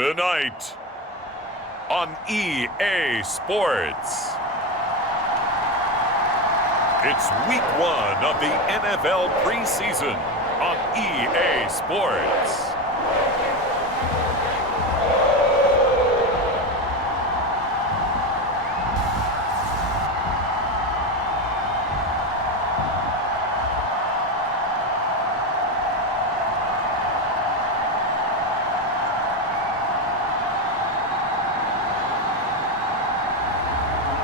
Tonight on EA Sports. It's week 1 of the NFL preseason on EA Sports.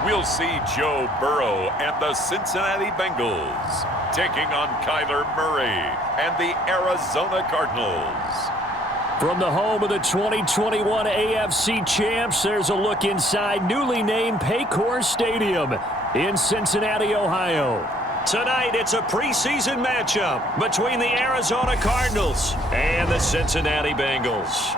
We'll see Joe Burrow and the Cincinnati Bengals taking on Kyler Murray and the Arizona Cardinals. From the home of the 2021 AFC champs, there's a look inside newly named Paycor Stadium in Cincinnati, Ohio. Tonight, it's a preseason matchup between the Arizona Cardinals and the Cincinnati Bengals.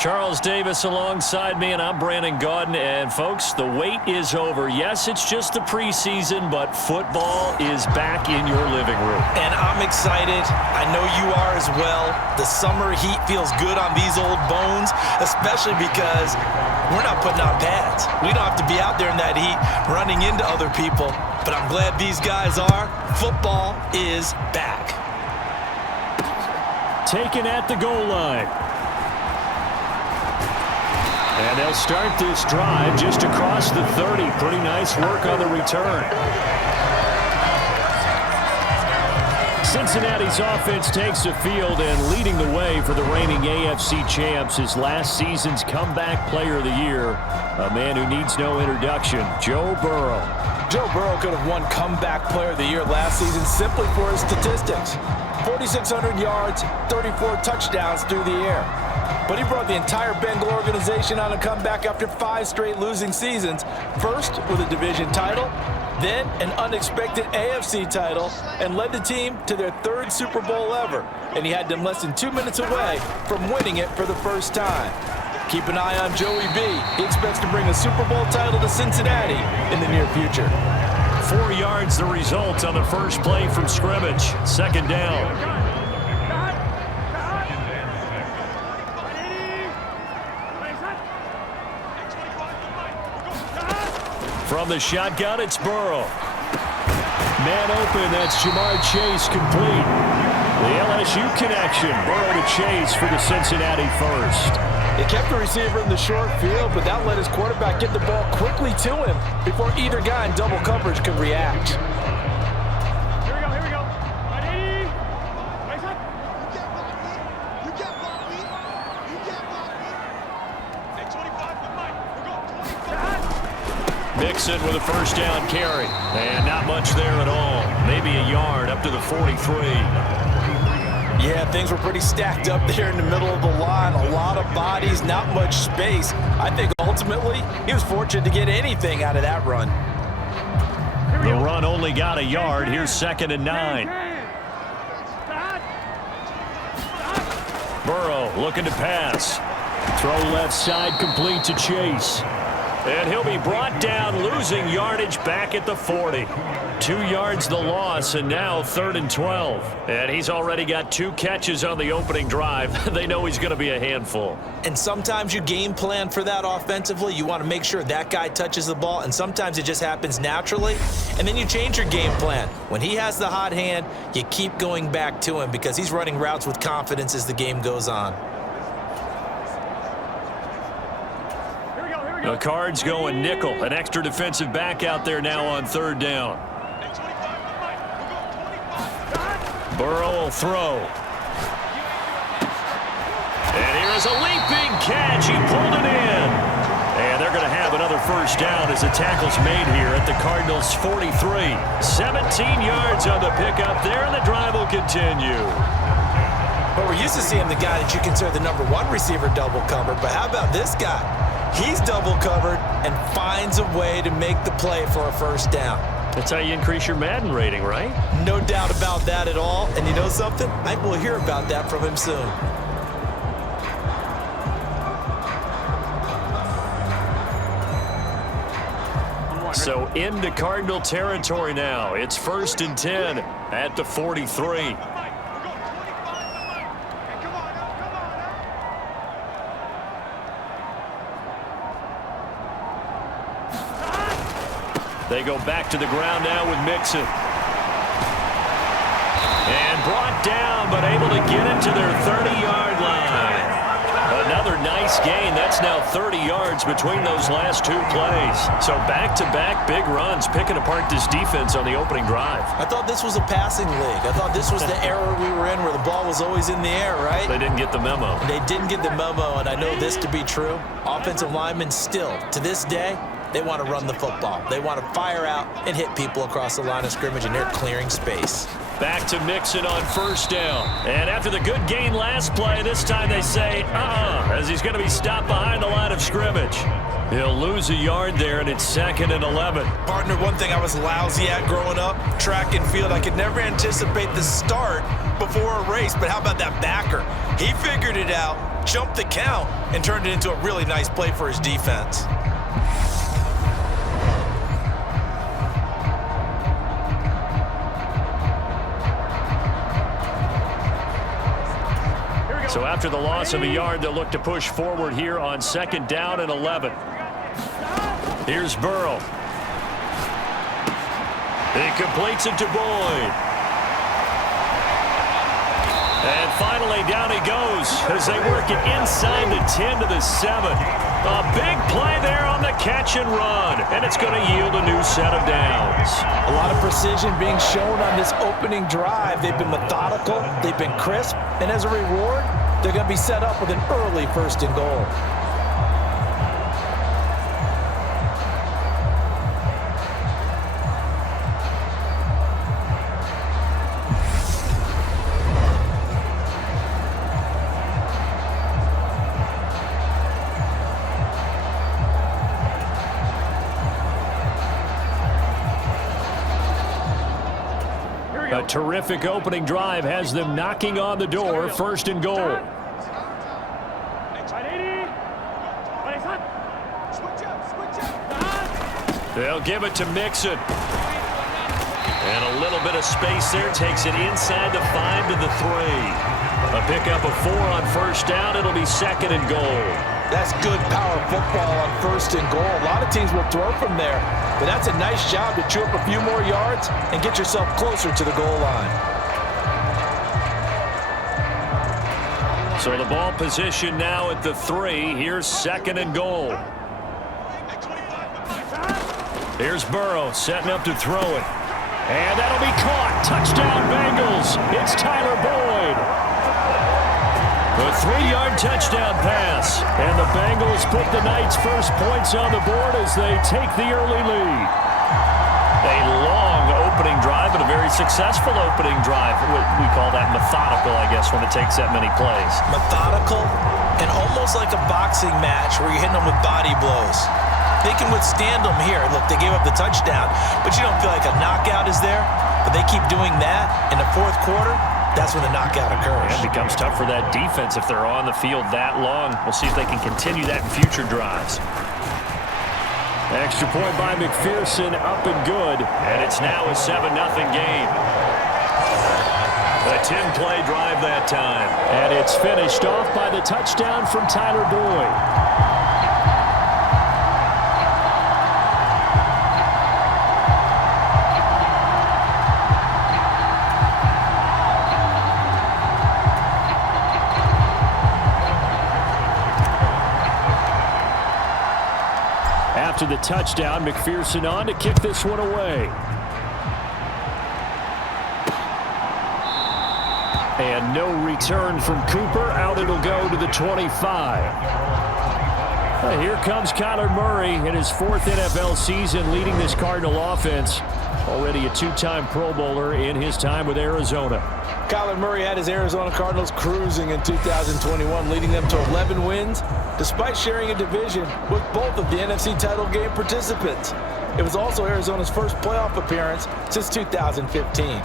Charles Davis alongside me, and I'm Brandon Gaudin. And, folks, the wait is over. Yes, it's just the preseason, but football is back in your living room. And I'm excited. I know you are as well. The summer heat feels good on these old bones, especially because we're not putting on pads. We don't have to be out there in that heat running into other people. But I'm glad these guys are. Football is back. Taken at the goal line. And they'll start this drive just across the 30. Pretty nice work on the return. Cincinnati's offense takes the field, and leading the way for the reigning AFC champs is last season's comeback player of the year, a man who needs no introduction, Joe Burrow. Joe Burrow could have won comeback player of the year last season simply for his statistics. 4,600 yards, 34 touchdowns through the air. But he brought the entire Bengal organization on a comeback after 5 straight losing seasons. First with a division title, then an unexpected AFC title, and led the team to their 3rd Super Bowl ever. And he had them less than 2 minutes away from winning it for the first time. Keep an eye on Joey B. He expects to bring a Super Bowl title to Cincinnati in the near future. 4 yards the result on the first play from scrimmage. 2nd down. From the shotgun, it's Burrow. Man open, that's Jamar Chase complete. The LSU connection, Burrow to Chase for the Cincinnati first. He kept the receiver in the short field, but that let his quarterback get the ball quickly to him before either guy in double coverage could react. Here we go. Ready? Mixon with a first down carry. And not much there at all. Maybe a yard up to the 43. Yeah, things were pretty stacked up there in the middle of the line. A lot of bodies, not much space. I think ultimately he was fortunate to get anything out of that run. The run only got a yard. Here's 2nd and 9. Burrow looking to pass. Throw left side complete to Chase. And he'll be brought down, losing yardage back at the 40. 2 yards the loss, and now 3rd and 12. And he's already got 2 catches on the opening drive. They know he's going to be a handful. And sometimes you game plan for that offensively. You want to make sure that guy touches the ball, and sometimes it just happens naturally. And then you change your game plan. When he has the hot hand, you keep going back to him because he's running routes with confidence as the game goes on. The Cards going nickel. An extra defensive back out there now on 3rd down. Burrow will throw. And here's a leaping catch. He pulled it in. And they're going to have another first down as the tackle's made here at the Cardinals' 43. 17 yards on the pickup there, and the drive will continue. But we're used to seeing the guy that you consider the number 1 receiver double covered. But how about this guy? He's double covered and finds a way to make the play for a first down. That's how you increase your Madden rating, right? No doubt about that at all. And you know something? I will hear about that from him soon. So into Cardinal territory now. It's 1st and 10 at the 43. They go back to the ground now with Mixon. And brought down, but able to get it to their 30-yard line. Another nice gain. That's now 30 yards between those last 2 plays. So back-to-back big runs, picking apart this defense on the opening drive. I thought this was a passing league. I thought this was the era we were in where the ball was always in the air, right? They didn't get the memo. They didn't get the memo, and I know this to be true. Offensive linemen still, to this day, they want to run the football. They want to fire out and hit people across the line of scrimmage, and they're clearing space. Back to Mixon on 1st down. And after the good gain last play, this time they say, as he's going to be stopped behind the line of scrimmage. He'll lose a yard there, and it's 2nd and 11. Partner, one thing I was lousy at growing up, track and field, I could never anticipate the start before a race, but how about that backer? He figured it out, jumped the count, and turned it into a really nice play for his defense. So after the loss of a yard, they'll look to push forward here on 2nd down and 11. Here's Burrow. He completes it to Boyd. And finally, down he goes as they work it inside the 10 to the 7. A big play there on the catch and run, and it's going to yield a new set of downs. A lot of precision being shown on this opening drive. They've been methodical, they've been crisp, and as a reward, they're going to be set up with an early 1st and goal. A terrific opening drive has them knocking on the door. 1st and goal. They'll give it to Mixon. And a little bit of space there. Takes it inside the 5 to the 3. A pickup of 4 on 1st down. It'll be 2nd and goal. That's good power football on 1st and goal. A lot of teams will throw from there, but that's a nice job to chew up a few more yards and get yourself closer to the goal line. So the ball position now at the 3. Here's 2nd and goal. Here's Burrow setting up to throw it. And that'll be caught. Touchdown Bengals. It's Tyler Boyd. A 3-yard touchdown pass. And the Bengals put the Knights' first points on the board as they take the early lead. A long opening drive and a very successful opening drive. We call that methodical, I guess, when it takes that many plays. Methodical and almost like a boxing match where you're hitting them with body blows. They can withstand them here. Look, they gave up the touchdown, but you don't feel like a knockout is there. But they keep doing that in the 4th quarter. That's when the knockout occurs. It becomes tough for that defense if they're on the field that long. We'll see if they can continue that in future drives. Extra point by McPherson, up and good. And it's now a 7-0 game. A 10-play drive that time. And it's finished off by the touchdown from Tyler Boyd. After the touchdown, McPherson on to kick this one away. And no return from Cooper. Out it'll go to the 25. Here comes Kyler Murray in his 4th NFL season leading this Cardinal offense. Already a 2-time Pro Bowler in his time with Arizona. Kyler Murray had his Arizona Cardinals cruising in 2021, leading them to 11 wins, despite sharing a division with both of the NFC title game participants. It was also Arizona's first playoff appearance since 2015.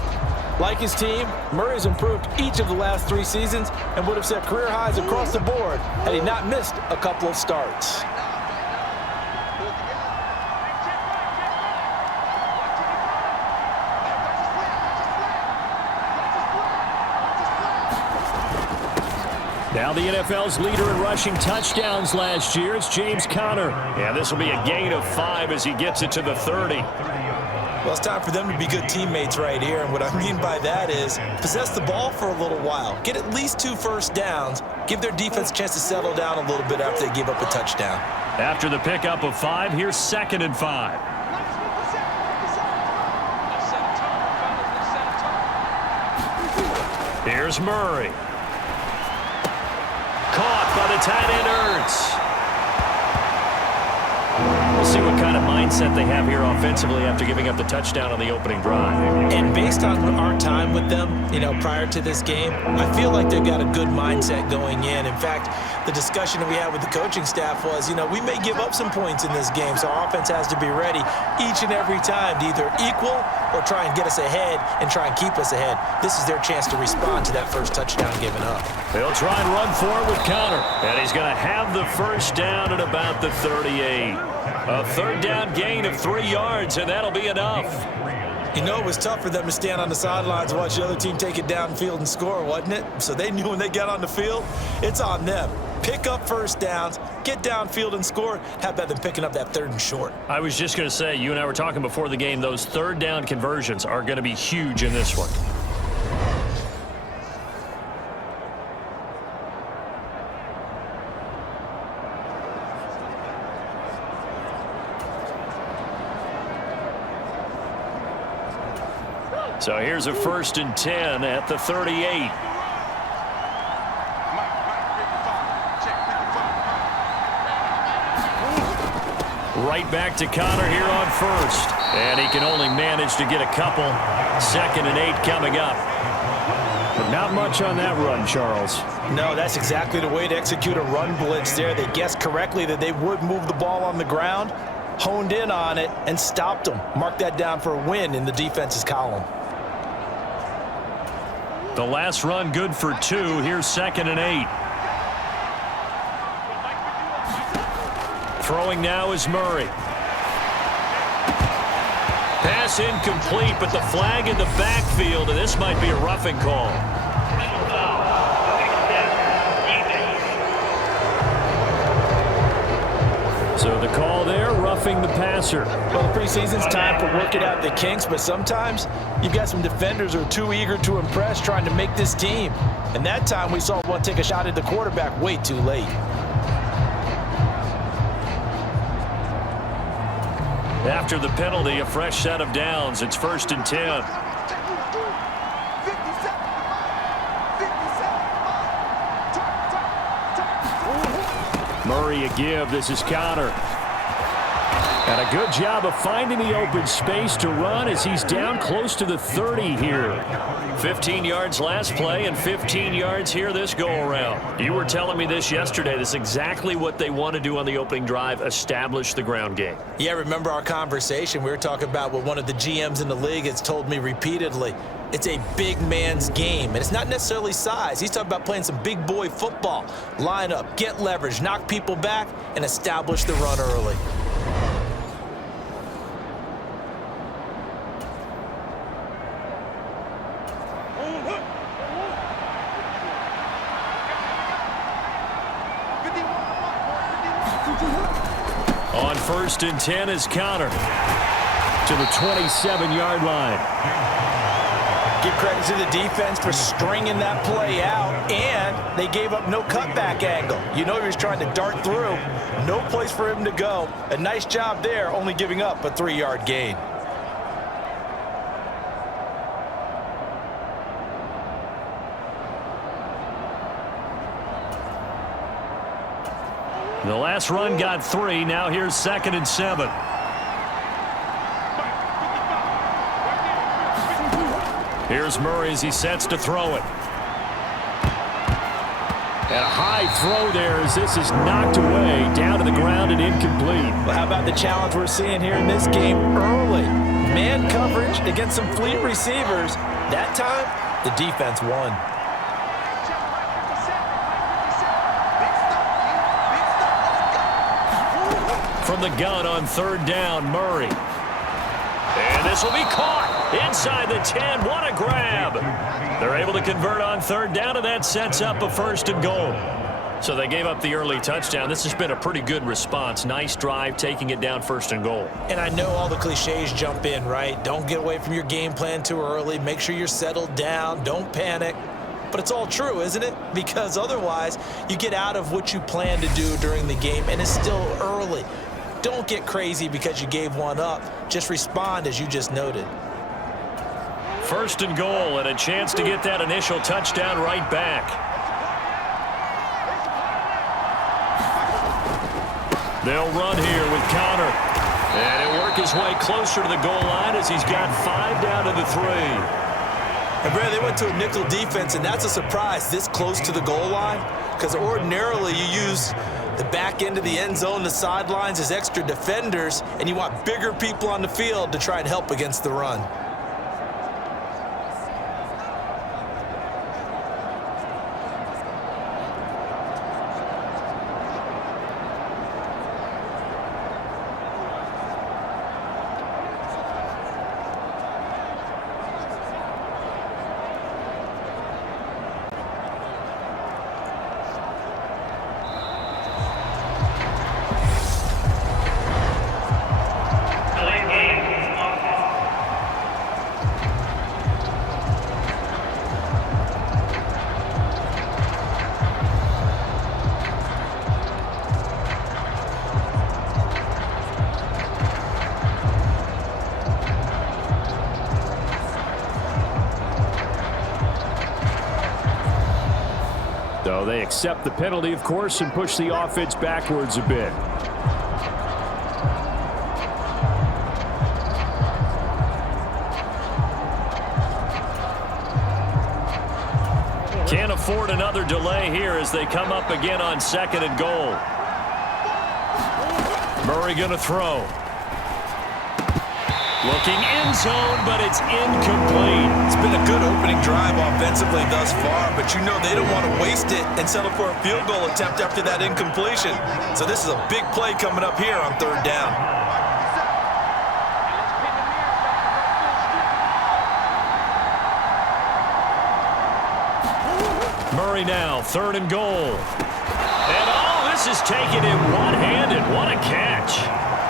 Like his team, Murray's improved each of the last 3 seasons and would have set career highs across the board had he not missed a couple of starts. Now the NFL's leader in rushing touchdowns last year is James Conner. Yeah, this will be a gain of 5 as he gets it to the 30. Well, it's time for them to be good teammates right here, and what I mean by that is possess the ball for a little while, get at least 2 first downs, give their defense a chance to settle down a little bit after they give up a touchdown. After the pickup of 5, here's 2nd and 5. Here's Murray. Caught by the tight end Ertz. We'll see what kind of mindset they have here offensively after giving up the touchdown on the opening drive. And based on our time with them, prior to this game, I feel like they've got a good mindset going in. In fact, the discussion that we had with the coaching staff was, we may give up some points in this game, so our offense has to be ready each and every time to either equal or try and get us ahead and try and keep us ahead. This is their chance to respond to that first touchdown given up. They'll try and run for it with Conner, and he's going to have the first down at about the 38. A 3rd down gain of 3 yards, and that'll be enough. It was tough for them to stand on the sidelines and watch the other team take it downfield and score, wasn't it? So they knew when they got on the field, it's on them. Pick up first downs, get downfield and score. How about them picking up that 3rd and short? I was just going to say, you and I were talking before the game, those 3rd down conversions are going to be huge in this one. So here's a 1st and 10 at the 38. Right back to Conner here on 1st. And he can only manage to get a couple. 2nd and 8 coming up. But not much on that run, Charles. No, that's exactly the way to execute a run blitz there. They guessed correctly that they would move the ball on the ground, honed in on it, and stopped them. Mark that down for a win in the defense's column. The last run good for 2. Here's 2nd and 8. Throwing now is Murray. Pass incomplete, but the flag in the backfield, and this might be a roughing call. So the call there, roughing the passer. Well, the preseason's time for working out the kinks, but sometimes you've got some defenders who are too eager to impress, trying to make this team. And that time we saw one take a shot at the quarterback way too late. After the penalty, a fresh set of downs. It's 1st and 10. Murray a give. This is Conner. And a good job of finding the open space to run as he's down close to the 30 here. 15 yards last play and 15 yards here this go-around. You were telling me this yesterday. This is exactly what they want to do on the opening drive, establish the ground game. Yeah, remember our conversation? We were talking about what one of the GMs in the league has told me repeatedly. It's a big man's game, and it's not necessarily size. He's talking about playing some big boy football. Line up, get leverage, knock people back, and establish the run early. On 1st and 10 is Conner to the 27-yard line. Give credit to the defense for stringing that play out, and they gave up no cutback angle. He was trying to dart through. No place for him to go. A nice job there, only giving up a 3-yard gain. The last run got 3. Now here's 2nd and 7. Here's Murray as he sets to throw it. And a high throw there as this is knocked away, down to the ground and incomplete. Well, how about the challenge we're seeing here in this game early? Man coverage against some fleet receivers. That time, the defense won. From the gun on 3rd down, Murray. And this will be caught inside the 10. What a grab. They're able to convert on third down, and that sets up a first and goal. So they gave up the early touchdown. This has been a pretty good response. Nice drive, taking it down first and goal. And I know all the cliches jump in, right? Don't get away from your game plan too early. Make sure you're settled down. Don't panic. But it's all true, isn't it? Because otherwise, you get out of what you plan to do during the game, and it's still early. Don't get crazy because you gave one up. Just respond as you just noted. First and goal, and a chance to get that initial touchdown right back. They'll run here with Connor. And he'll work his way closer to the goal line as he's got 5 down to the 3. And Brad, they went to a nickel defense, and that's a surprise this close to the goal line, because ordinarily you use the back end of the end zone, the sidelines as extra defenders, and you want bigger people on the field to try and help against the run. So they accept the penalty, of course, and push the offense backwards a bit. Can't afford another delay here as they come up again on second and goal. Murray going to throw. Looking end zone, but it's incomplete. It's been a good opening drive offensively thus far, but you know they don't want to waste it and settle for a field goal attempt after that incompletion. So this is a big play coming up here on third down. Murray now, third and goal. And this is taken in one-handed. What a catch.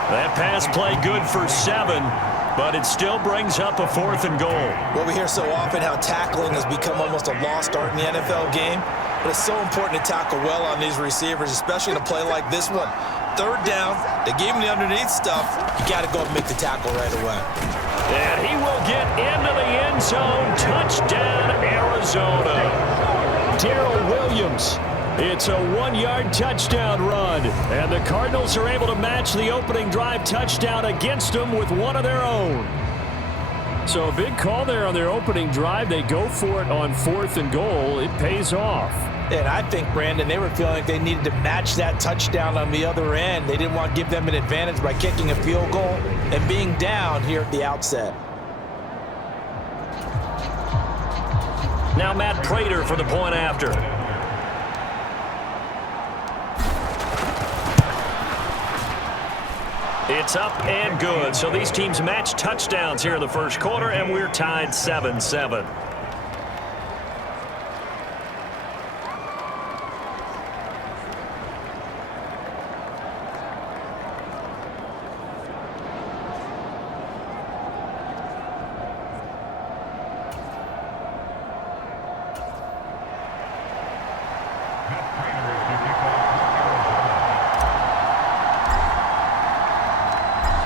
That pass play good for 7. But it still brings up a fourth and goal. Well, we hear so often how tackling has become almost a lost art in the NFL game. But it's so important to tackle well on these receivers, especially in a play like this one. Third down, they gave him the underneath stuff. You got to go and make the tackle right away. And he will get into the end zone. Touchdown, Arizona. Darrell Williams. It's a 1-yard touchdown run, and the Cardinals are able to match the opening drive touchdown against them with one of their own. So a big call there on their opening drive. They go for it on fourth and goal. It pays off. And I think, Brandon, they were feeling like they needed to match that touchdown on the other end. They didn't want to give them an advantage by kicking a field goal and being down here at the outset. Now Matt Prater for the point after. It's up and good. So these teams match touchdowns here in the first quarter, and we're tied 7-7.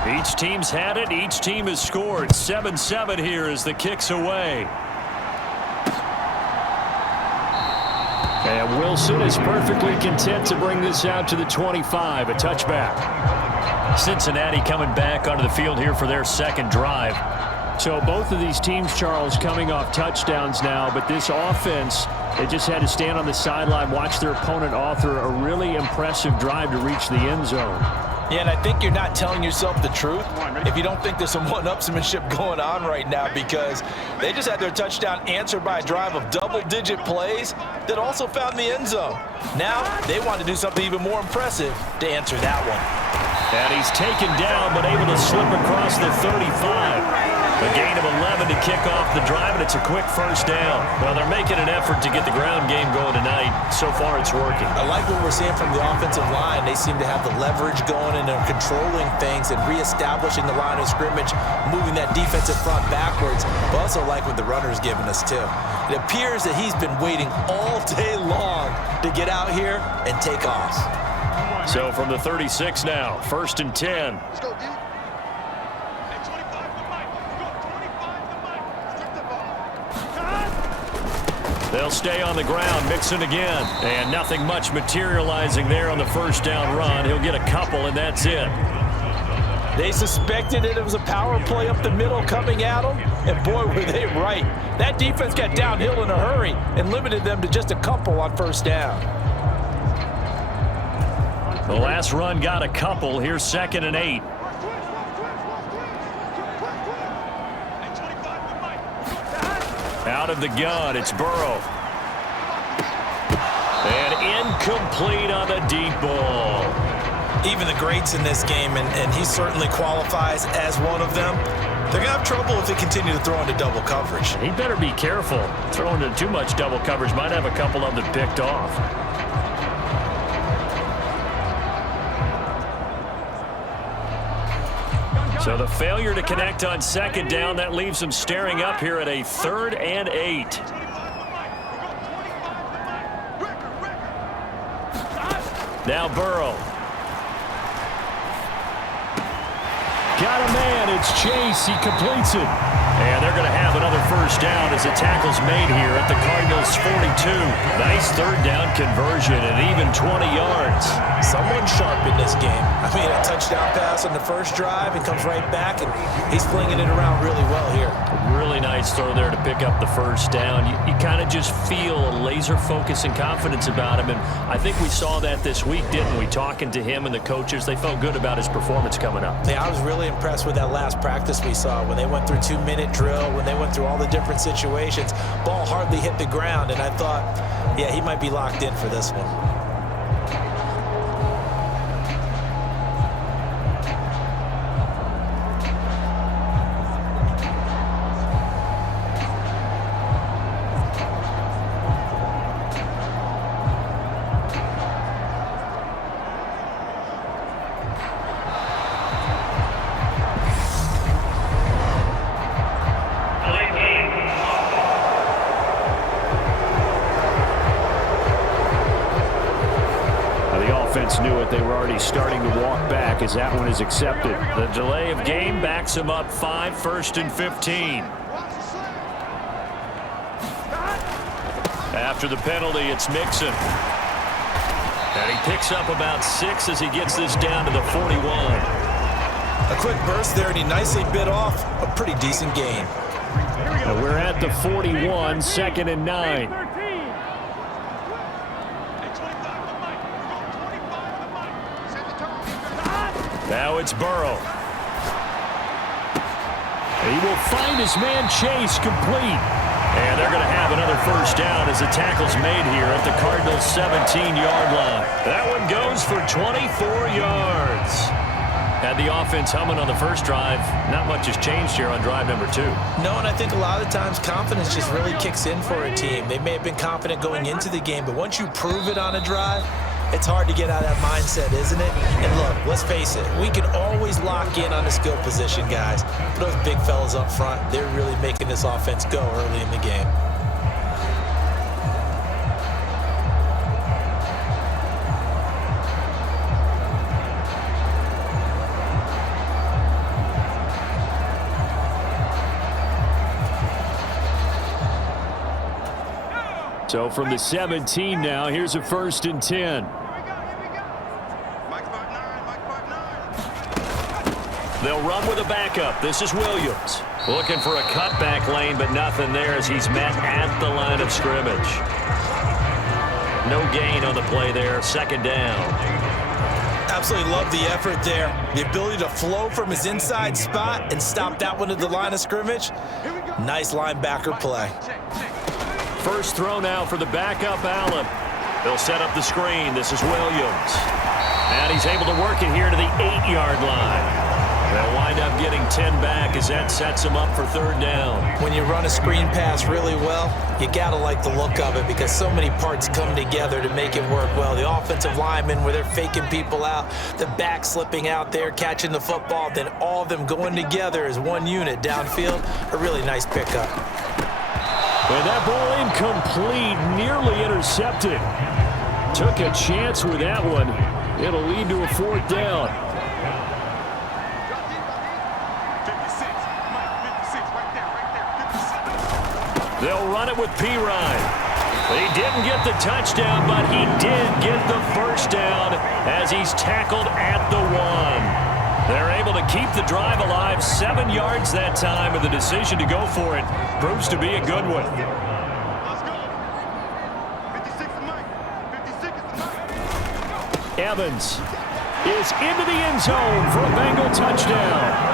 Each team's had it. Each team has scored. 7-7 here as the kick's away. And Wilson is perfectly content to bring this out to the 25. A touchback. Cincinnati coming back onto the field here for their second drive. So both of these teams, Charles, coming off touchdowns now, but this offense, they just had to stand on the sideline, watch their opponent author a really impressive drive to reach the end zone. Yeah, and I think you're not telling yourself the truth if you don't think there's some one-upsmanship going on right now, because they just had their touchdown answered by a drive of double-digit plays that also found the end zone. Now they want to do something even more impressive to answer that one. And he's taken down but able to slip across the 35. A gain of 11 to kick off the drive, and it's a quick first down. Well, they're making an effort to get the ground game going tonight. So far, it's working. I like what we're seeing from the offensive line. They seem to have the leverage going, and they're controlling things and reestablishing the line of scrimmage, moving that defensive front backwards. But also like what the runner's giving us, too. It appears that he's been waiting all day long to get out here and take off. So from the 36 now, 1st and 10. Let's go, D. They'll stay on the ground, Mixon again. And nothing much materializing there on the first down run. He'll get a couple, and that's it. They suspected it was a power play up the middle coming at them, and boy, were they right. That defense got downhill in a hurry and limited them to just a couple on first down. The last run got a couple. Here's 2nd and 8. Out of the gun, it's Burrow. And incomplete on the deep ball. Even the greats in this game, and he certainly qualifies as one of them, they're going to have trouble if they continue to throw into double coverage. He better be careful. Throwing into too much double coverage might have a couple of them picked off. So the failure to connect on 2nd down, that leaves them staring up here at a 3rd and 8. Now Burrow. Got a man. It's Chase. He completes it. And they're going to have another first down as the tackle's made here at the Cardinals' 42. Nice 3rd down conversion and even 20 yards. Someone sharp in this game. I mean, a touchdown pass on the first drive and comes right back, and he's flinging it around really well here. Really nice throw there to pick up the first down. You kind of just feel a laser focus and confidence about him, and I think we saw that this week, didn't we? Talking to him and the coaches, they felt good about his performance coming up. Yeah, I was really impressed with that last practice we saw when they went through 2-minute drill, when they went through all the different situations. Ball hardly hit the ground, and I thought, yeah, he might be locked in for this one. Knew it. They were already starting to walk back as that one is accepted. The delay of game backs him up 5, 1st and 15. After the penalty, it's Mixon. And he picks up about 6 as he gets this down to the 41. A quick burst there, and he nicely bit off a pretty decent gain. And we're at the 41, 2nd and 9. Now it's Burrow. He will find his man Chase complete. And they're going to have another first down as the tackle's made here at the Cardinals' 17-yard line. That one goes for 24 yards. Had the offense humming on the first drive. Not much has changed here on drive number 2. No, and I think a lot of the times confidence just really kicks in for a team. They may have been confident going into the game, but once you prove it on a drive, it's hard to get out of that mindset, isn't it? And look, let's face it, we can always lock in on the skill position, guys. But those big fellas up front, they're really making this offense go early in the game. So from the 17 now, here's a 1st and 10. They'll run with a backup. This is Williams. Looking for a cutback lane, but nothing there as he's met at the line of scrimmage. No gain on the play there. 2nd down. Absolutely love the effort there. The ability to flow from his inside spot and stop that one at the line of scrimmage. Nice linebacker play. First throw now for the backup, Allen. They'll set up the screen. This is Williams. And he's able to work it here to the 8-yard line. They'll wind up getting 10 back as that sets them up for third down. When you run a screen pass really well, you got to like the look of it because so many parts come together to make it work well. The offensive linemen, where they're faking people out, the back slipping out there, catching the football, then all of them going together as one unit downfield. A really nice pickup. And that ball incomplete, nearly intercepted. Took a chance with that one. It'll lead to a fourth down. They'll run it with Pirine. He didn't get the touchdown, but he did get the first down as he's tackled at the 1. They're able to keep the drive alive, 7 yards that time, and the decision to go for it proves to be a good one. Evans is into the end zone for a Bengal touchdown.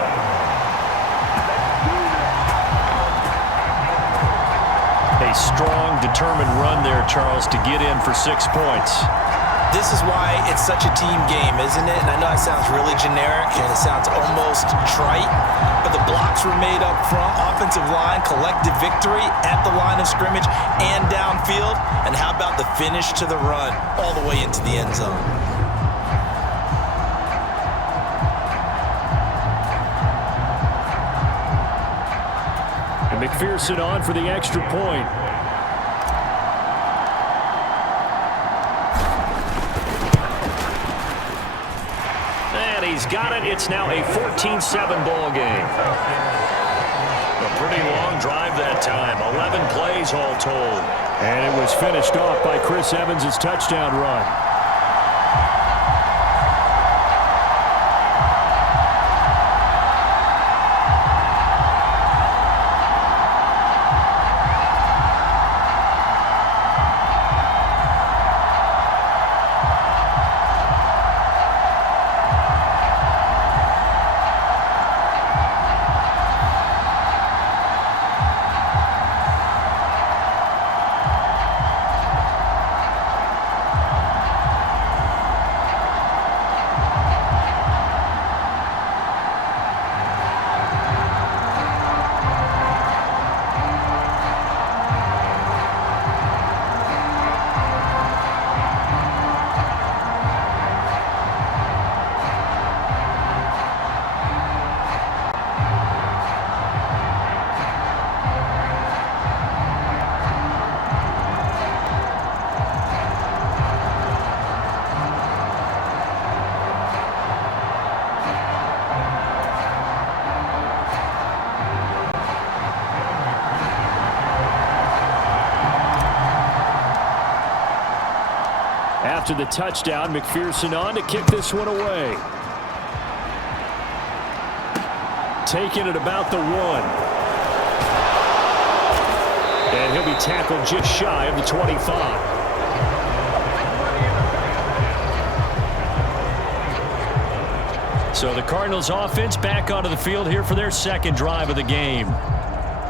A strong, determined run there, Charles, to get in for 6 points. This is why it's such a team game, isn't it? And I know it sounds really generic and it sounds almost trite, but the blocks were made up front, offensive line, collective victory at the line of scrimmage and downfield. And how about the finish to the run all the way into the end zone? And McPherson on for the extra point. And he's got it. It's now a 14-7 ball game. A pretty long drive that time. 11 plays all told. And it was finished off by Chris Evans' touchdown run. After the touchdown, McPherson on to kick this one away. Taking it about the 1. And he'll be tackled just shy of the 25. So the Cardinals offense back onto the field here for their second drive of the game.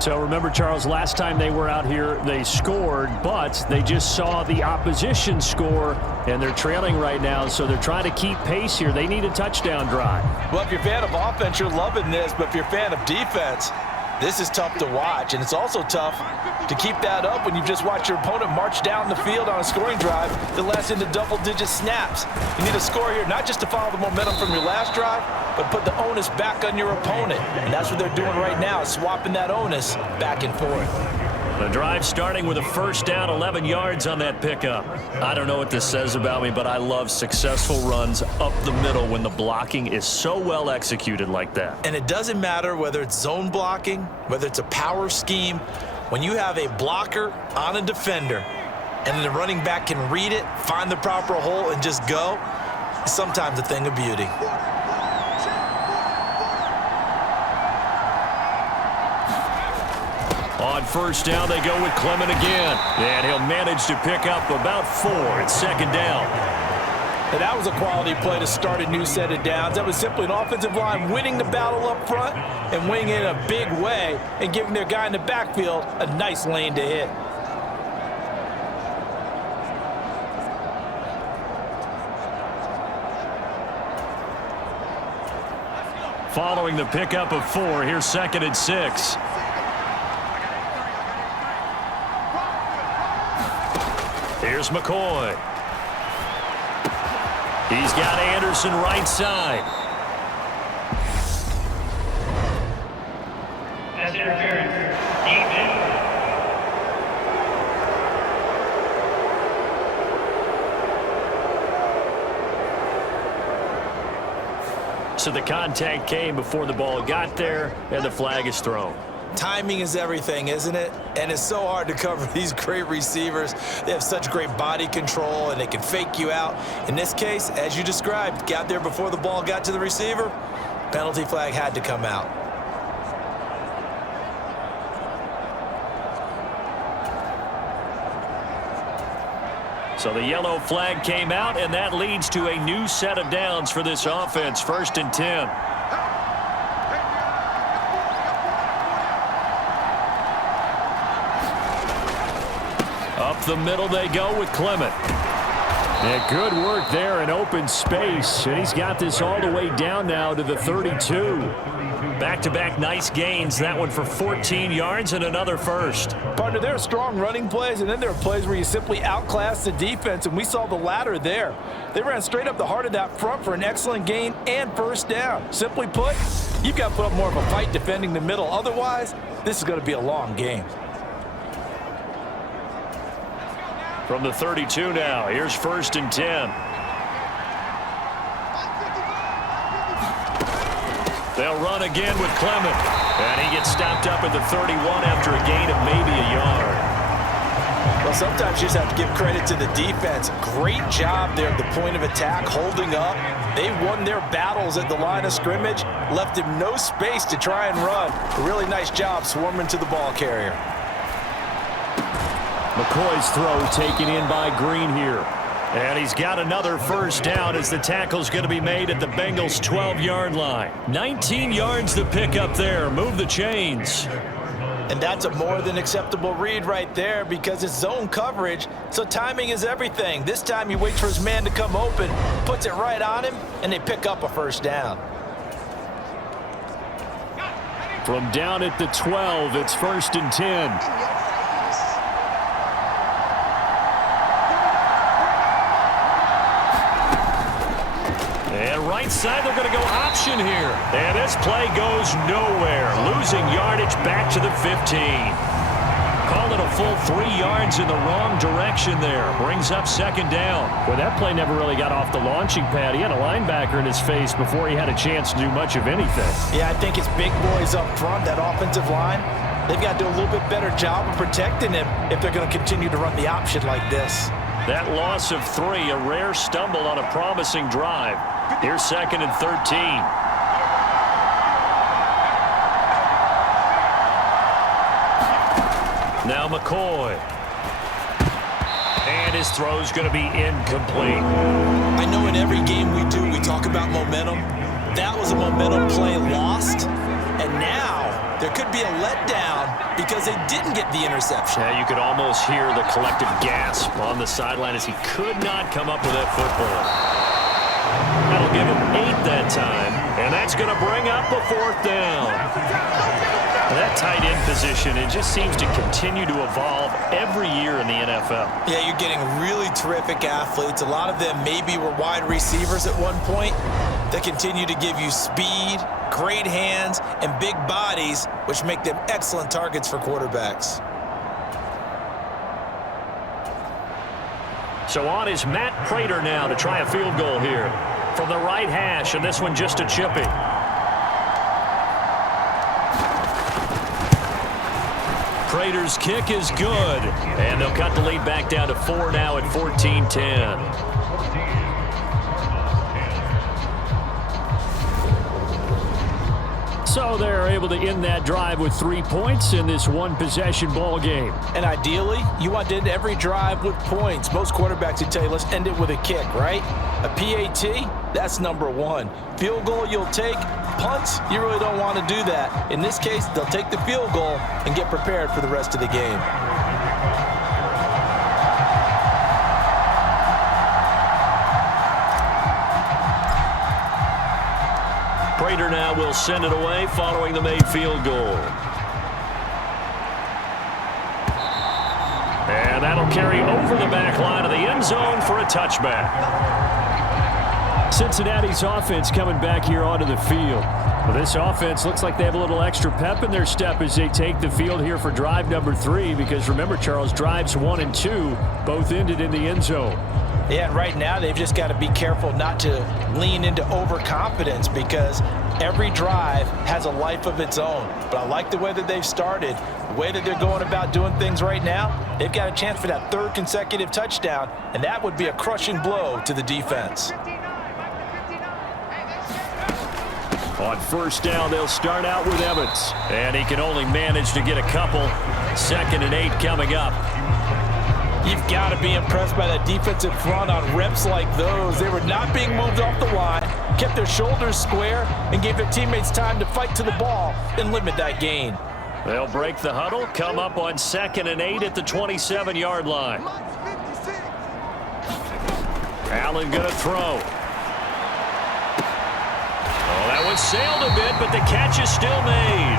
So remember, Charles, last time they were out here, they scored, but they just saw the opposition score, and they're trailing right now, so they're trying to keep pace here. They need a touchdown drive. Well, if you're a fan of offense, you're loving this, but if you're a fan of defense, this is tough to watch, and it's also tough to keep that up when you've just watched your opponent march down the field on a scoring drive that lasts into double-digit snaps. You need a score here, not just to follow the momentum from your last drive, but put the onus back on your opponent. And that's what they're doing right now, swapping that onus back and forth. The drive starting with a first down, 11 yards on that pickup. I don't know what this says about me, but I love successful runs up the middle when the blocking is so well executed like that. And it doesn't matter whether it's zone blocking, whether it's a power scheme. When you have a blocker on a defender and the running back can read it, find the proper hole, and just go, it's sometimes a thing of beauty. On first down, they go with Clement again. And he'll manage to pick up about 4 at second down. And that was a quality play to start a new set of downs. That was simply an offensive line winning the battle up front and winning it in a big way and giving their guy in the backfield a nice lane to hit. Following the pickup of 4, here's 2nd and 6. Here's McCoy. He's got Anderson right side. Pass interference. Defense. So the contact came before the ball got there, and the flag is thrown. Timing is everything, isn't it? And it's so hard to cover these great receivers. They have such great body control, and they can fake you out. In this case, as you described, got there before the ball got to the receiver. Penalty flag had to come out. So the yellow flag came out, and that leads to a new set of downs for this offense. 1st and 10. Up the middle they go with Clement. And good work there in open space. And he's got this all the way down now to the 32. Back-to-back nice gains. That one for 14 yards and another first. Partner, there are strong running plays, and then there are plays where you simply outclass the defense, and we saw the latter there. They ran straight up the heart of that front for an excellent gain and first down. Simply put, you've got to put up more of a fight defending the middle. Otherwise, this is going to be a long game. From the 32 now, here's 1st and 10. They'll run again with Clement. And he gets stopped up at the 31 after a gain of maybe a yard. Well, sometimes you just have to give credit to the defense. Great job there at the point of attack, holding up. They won their battles at the line of scrimmage, left him no space to try and run. A really nice job swarming to the ball carrier. McCoy's throw taken in by Green here. And he's got another first down as the tackle's going to be made at the Bengals' 12-yard line. 19 yards to pick up there. Move the chains. And that's a more than acceptable read right there because it's zone coverage, so timing is everything. This time he waits for his man to come open, puts it right on him, and they pick up a first down. From down at the 12, it's 1st and 10. Right side, they're going to go option here. And this play goes nowhere. Losing yardage back to the 15. Call it a full 3 yards in the wrong direction there. Brings up 2nd down. Well, that play never really got off the launching pad. He had a linebacker in his face before he had a chance to do much of anything. Yeah, I think it's big boys up front, that offensive line. They've got to do a little bit better job of protecting him if they're going to continue to run the option like this. That loss of 3, a rare stumble on a promising drive. Here's 2nd and 13. Now McCoy. And his throw's going to be incomplete. I know in every game we do, we talk about momentum. That was a momentum play lost. And now there could be a letdown because they didn't get the interception. Yeah, you could almost hear the collective gasp on the sideline as he could not come up with that football. That'll give him 8 that time, and that's going to bring up a 4th down. That tight end position, it just seems to continue to evolve every year in the NFL. Yeah, you're getting really terrific athletes. A lot of them maybe were wide receivers at one point. They continue to give you speed, great hands, and big bodies, which make them excellent targets for quarterbacks. So on is Matt Prater now to try a field goal here from the right hash, and this one just a chipping. Prater's kick is good, and they'll cut the lead back down to 4 now at 14-10. So they're able to end that drive with 3 points in this one-possession ball game. And ideally, you want to end every drive with points. Most quarterbacks would tell you, let's end it with a kick, right? A PAT, that's number 1. Field goal you'll take. Punts, you really don't want to do that. In this case, they'll take the field goal and get prepared for the rest of the game. Prater now will send it away following the made field goal. And that'll carry over the back line of the end zone for a touchback. Cincinnati's offense coming back here onto the field. Well, this offense looks like they have a little extra pep in their step as they take the field here for drive number 3, because remember, Charles, drives 1 and 2 both ended in the end zone. Yeah, and right now they've just got to be careful not to lean into overconfidence, because every drive has a life of its own. But I like the way that they've started, the way that they're going about doing things right now. They've got a chance for that 3rd consecutive touchdown, and that would be a crushing blow to the defense. On first down, they'll start out with Evans. And he can only manage to get a couple. 2nd and 8 coming up. You've got to be impressed by that defensive front on reps like those. They were not being moved off the line, kept their shoulders square, and gave their teammates time to fight to the ball and limit that gain. They'll break the huddle, come up on 2nd and 8 at the 27-yard line. Allen going to throw. Oh, that one sailed a bit, but the catch is still made.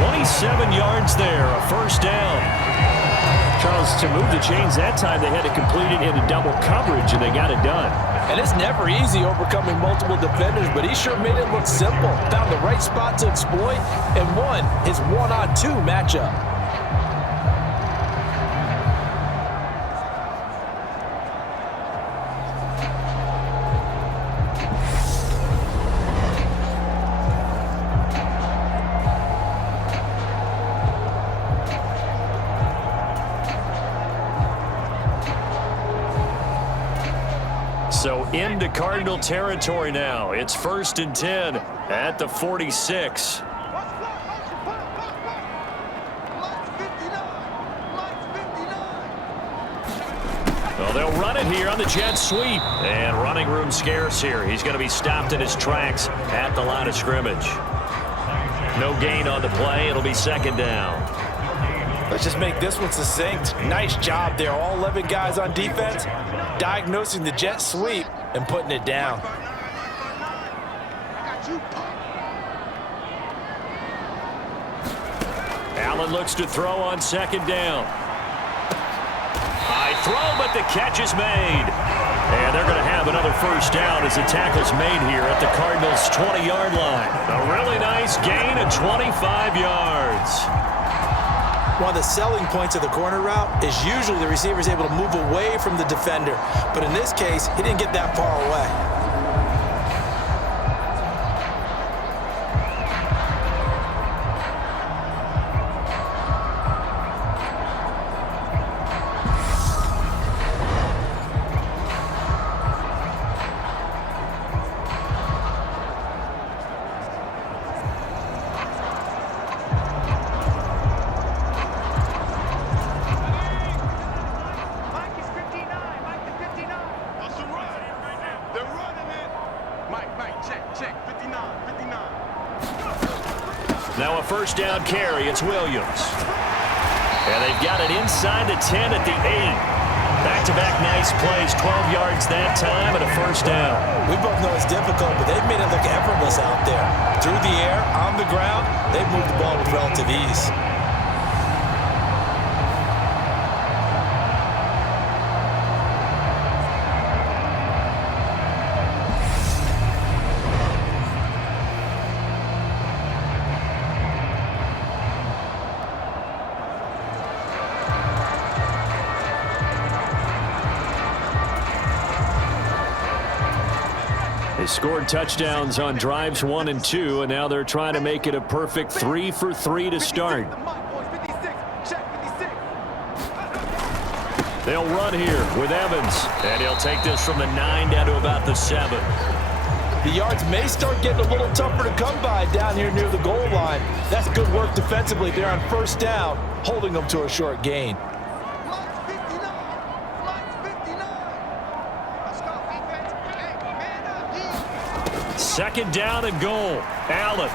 27 yards there, a first down. Charles, to move the chains that time, they had to complete it into double coverage, and they got it done. And it's never easy overcoming multiple defenders, but he sure made it look simple. Found the right spot to exploit and won his 1-on-2 matchup. So into Cardinal territory now. It's 1st and 10 at the 46. Well, they'll run it here on the jet sweep. And running room scarce here. He's going to be stopped in his tracks at the line of scrimmage. No gain on the play. It'll be 2nd down. Let's just make this one succinct. Nice job there. All 11 guys on defense diagnosing the jet sweep and putting it down. Allen looks to throw on 2nd down. High throw, but the catch is made. And they're going to have another first down as the tackle's made here at the Cardinals' 20-yard line. A really nice gain of 25 yards. One of the selling points of the corner route is usually the receiver is able to move away from the defender. But in this case, he didn't get that far away. Now a first down carry. It's Williams. And they've got it inside the 10 at the 8. Back-to-back nice plays. 12 yards that time and a first down. We both know it's difficult, but they've made it look effortless out there. Through the air, on the ground, they've moved the ball with relative ease. They scored touchdowns on drives 1 and 2, and now they're trying to make it a perfect 3 for 3 to start. They'll run here with Evans, and he'll take this from the 9 down to about the 7. The yards may start getting a little tougher to come by down here near the goal line. That's good work defensively there on first down, holding them to a short gain. Second down and goal. Allen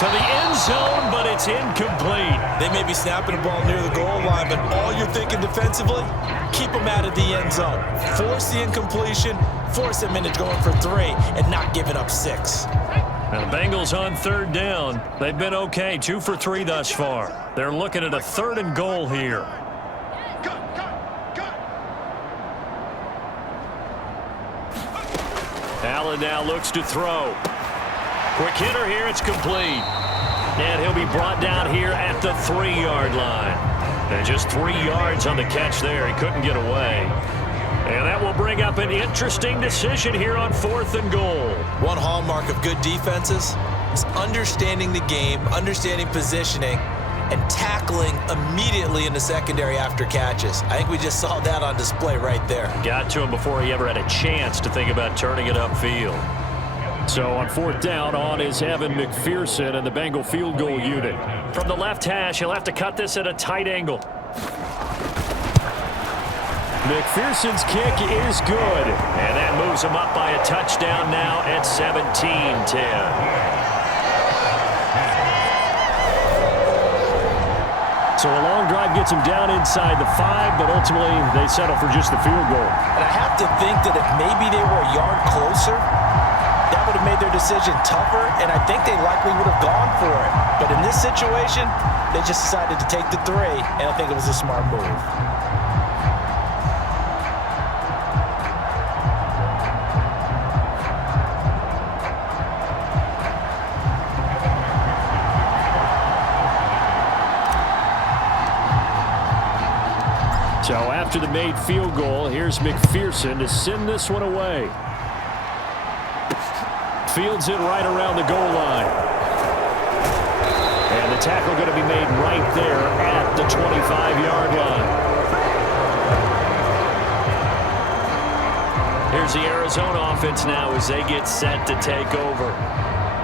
To the end zone, but it's incomplete. They may be snapping the ball near the goal line, but all you're thinking defensively, keep them out of the end zone. Force the incompletion, force them into going for 3, and not giving up 6. Now the Bengals on third down. They've been okay, 2 for 3 thus far. They're looking at a 3rd and goal here. Allen now looks to throw. Quick hitter here, it's complete. And he'll be brought down here at the 3-yard line. And just 3 yards on the catch there. He couldn't get away. And that will bring up an interesting decision here on 4th and goal. One hallmark of good defenses is understanding the game, understanding positioning, and tackling immediately in the secondary after catches. I think we just saw that on display right there. Got to him before he ever had a chance to think about turning it upfield. So on 4th down, on is Evan McPherson and the Bengal field goal unit. From the left hash, he'll have to cut this at a tight angle. McPherson's kick is good. And that moves him up by a touchdown now at 17-10. So a long drive gets him down inside the 5, but ultimately they settle for just the field goal. And I have to think that if maybe they were a yard closer, that would have made their decision tougher, and I think they likely would have gone for it. But in this situation, they just decided to take the 3, and I think it was a smart move. So after the made field goal, here's McPherson to send this one away. Fields it right around the goal line. And the tackle going to be made right there at the 25-yard line. Here's the Arizona offense now as they get set to take over.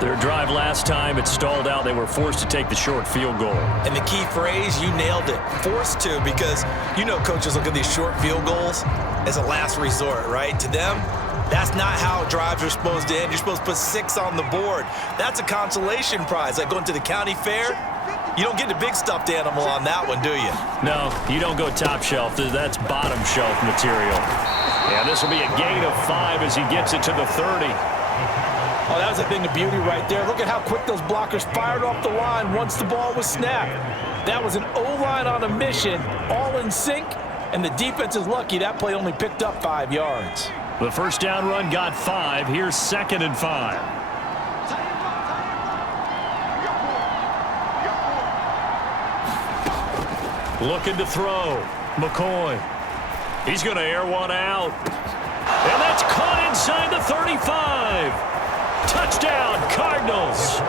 Their drive last time, it stalled out. They were forced to take the short field goal. And the key phrase, you nailed it, forced to, because you know coaches look at these short field goals as a last resort, right? To them, that's not how drives are supposed to end. You're supposed to put 6 on the board. That's a consolation prize, like going to the county fair. You don't get the big stuffed animal on that one, do you? No, you don't go top shelf. That's bottom shelf material. Yeah, this will be a gain of 5 as he gets it to the 30. Oh, that was a thing of beauty right there. Look at how quick those blockers fired off the line once the ball was snapped. That was an O-line on a mission, all in sync, and the defense is lucky that play only picked up 5 yards. The first down run got 5. Here's 2nd and 5. Looking to throw. McCoy. He's going to air one out. And that's caught inside the 35. Touchdown, Cardinals.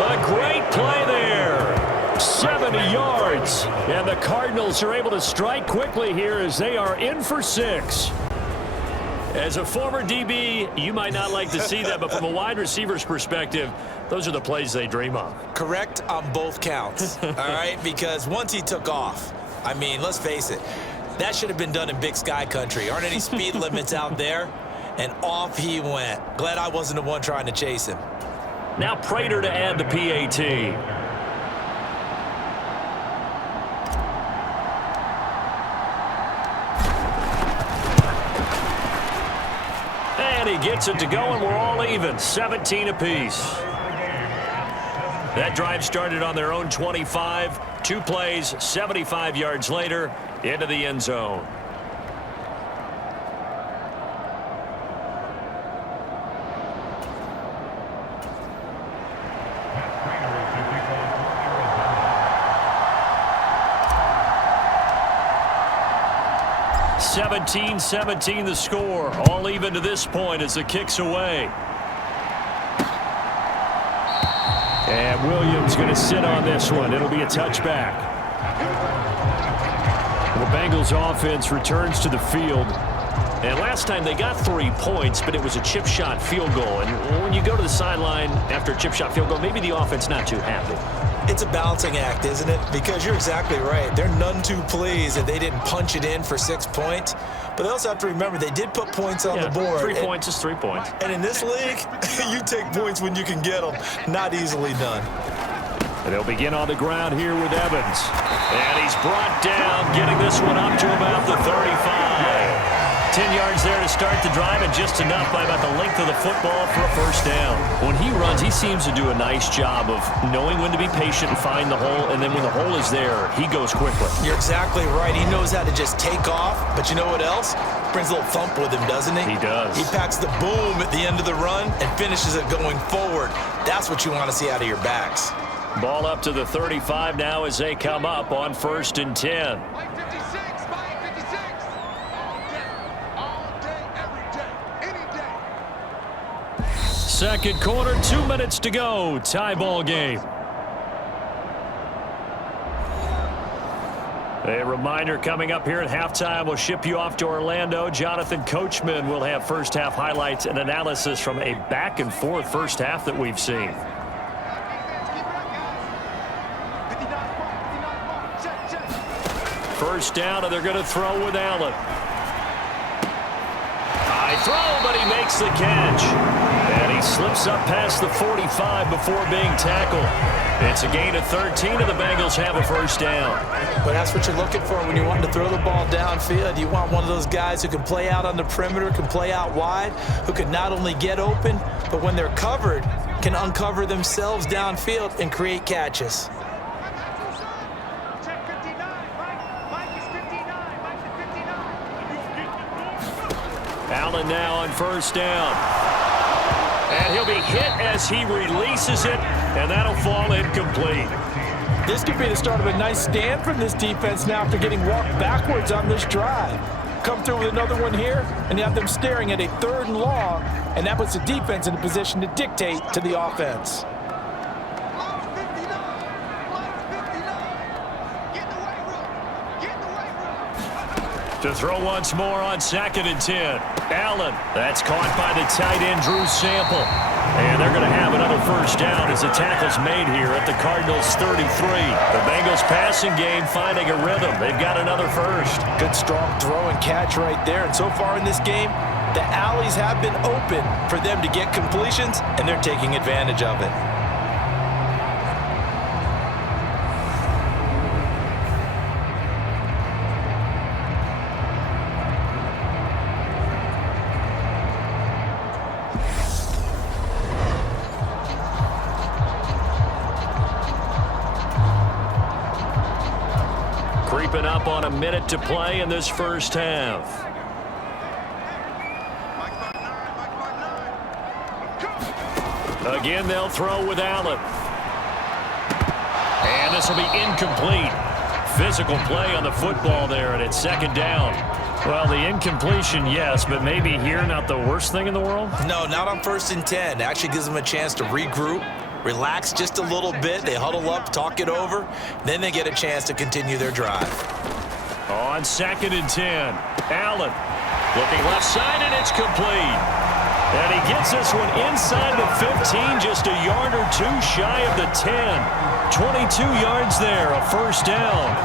A great play there. 70 yards. And the Cardinals are able to strike quickly here as they are in for 6. As a former DB, you might not like to see that, but from a wide receiver's perspective, those are the plays they dream of. Correct on both counts, all right? Because once he took off, I mean, let's face it, that should have been done in Big Sky Country. Aren't any speed limits out there? And off he went. Glad I wasn't the one trying to chase him. Now Prater to add the PAT. And he gets it to go, and we're all even, 17 apiece. That drive started on their own 25. 2 plays, 75 yards later, into the end zone. (17-17) the score, all even to this point as the kick's away. And Williams going to sit on this one. It'll be a touchback. The Bengals offense returns to the field. And last time they got 3 points, but it was a chip shot field goal. And when you go to the sideline after a chip shot field goal, maybe the offense not too happy. It's a balancing act, isn't it? Because you're exactly right. They're none too pleased that they didn't punch it in for 6 points. But they also have to remember they did put points on the board. 3 points is 3 points. And in this league, you take points when you can get them. Not easily done. And they'll begin on the ground here with Evans. And he's brought down, getting this one up to about the 35. 10 yards there to start the drive, and just enough by about the length of the football for a first down. When he runs, he seems to do a nice job of knowing when to be patient and find the hole, and then when the hole is there, he goes quickly. You're exactly right. He knows how to just take off, but you know what else? Brings a little thump with him, doesn't he? He does. He packs the boom at the end of the run and finishes it going forward. That's what you want to see out of your backs. Ball up to the 35 now as they come up on 1st and 10. Second quarter, 2 minutes to go. Tie ball game. A reminder coming up here at halftime. We'll ship you off to Orlando. Jonathan Coachman will have first half highlights and analysis from a back and forth first half that we've seen. First down, and they're going to throw with Allen. High throw, but he makes the catch. And he slips up past the 45 before being tackled. It's a gain of 13, and the Bengals have a first down. But that's what you're looking for when you want to throw the ball downfield. You want one of those guys who can play out on the perimeter, can play out wide, who can not only get open, but when they're covered, can uncover themselves downfield and create catches. Allen now on first down. And he'll be hit as he releases it, and that'll fall incomplete. This could be the start of a nice stand from this defense now after getting walked backwards on this drive. Come through with another one here, and you have them staring at a 3rd and long, and that puts the defense in a position to dictate to the offense. To throw once more on 2nd and 10. Allen, that's caught by the tight end, Drew Sample. And they're going to have another first down as the tackle's made here at the Cardinals 33. The Bengals passing game finding a rhythm. They've got another first. Good strong throw and catch right there. And so far in this game, the alleys have been open for them to get completions, and they're taking advantage of it. Creeping up on a minute to play in this first half. Again, they'll throw with Allen. And this will be incomplete. Physical play on the football there, and it's 2nd down. Well, the incompletion, yes, but maybe here not the worst thing in the world? No, not on 1st and 10. It actually gives them a chance to regroup, relax just a little bit. They huddle up, talk it over. Then they get a chance to continue their drive. On 2nd and 10, Allen looking left side, and it's complete. And he gets this one inside the 15, just a yard or two shy of the 10. 22 yards there, a first down.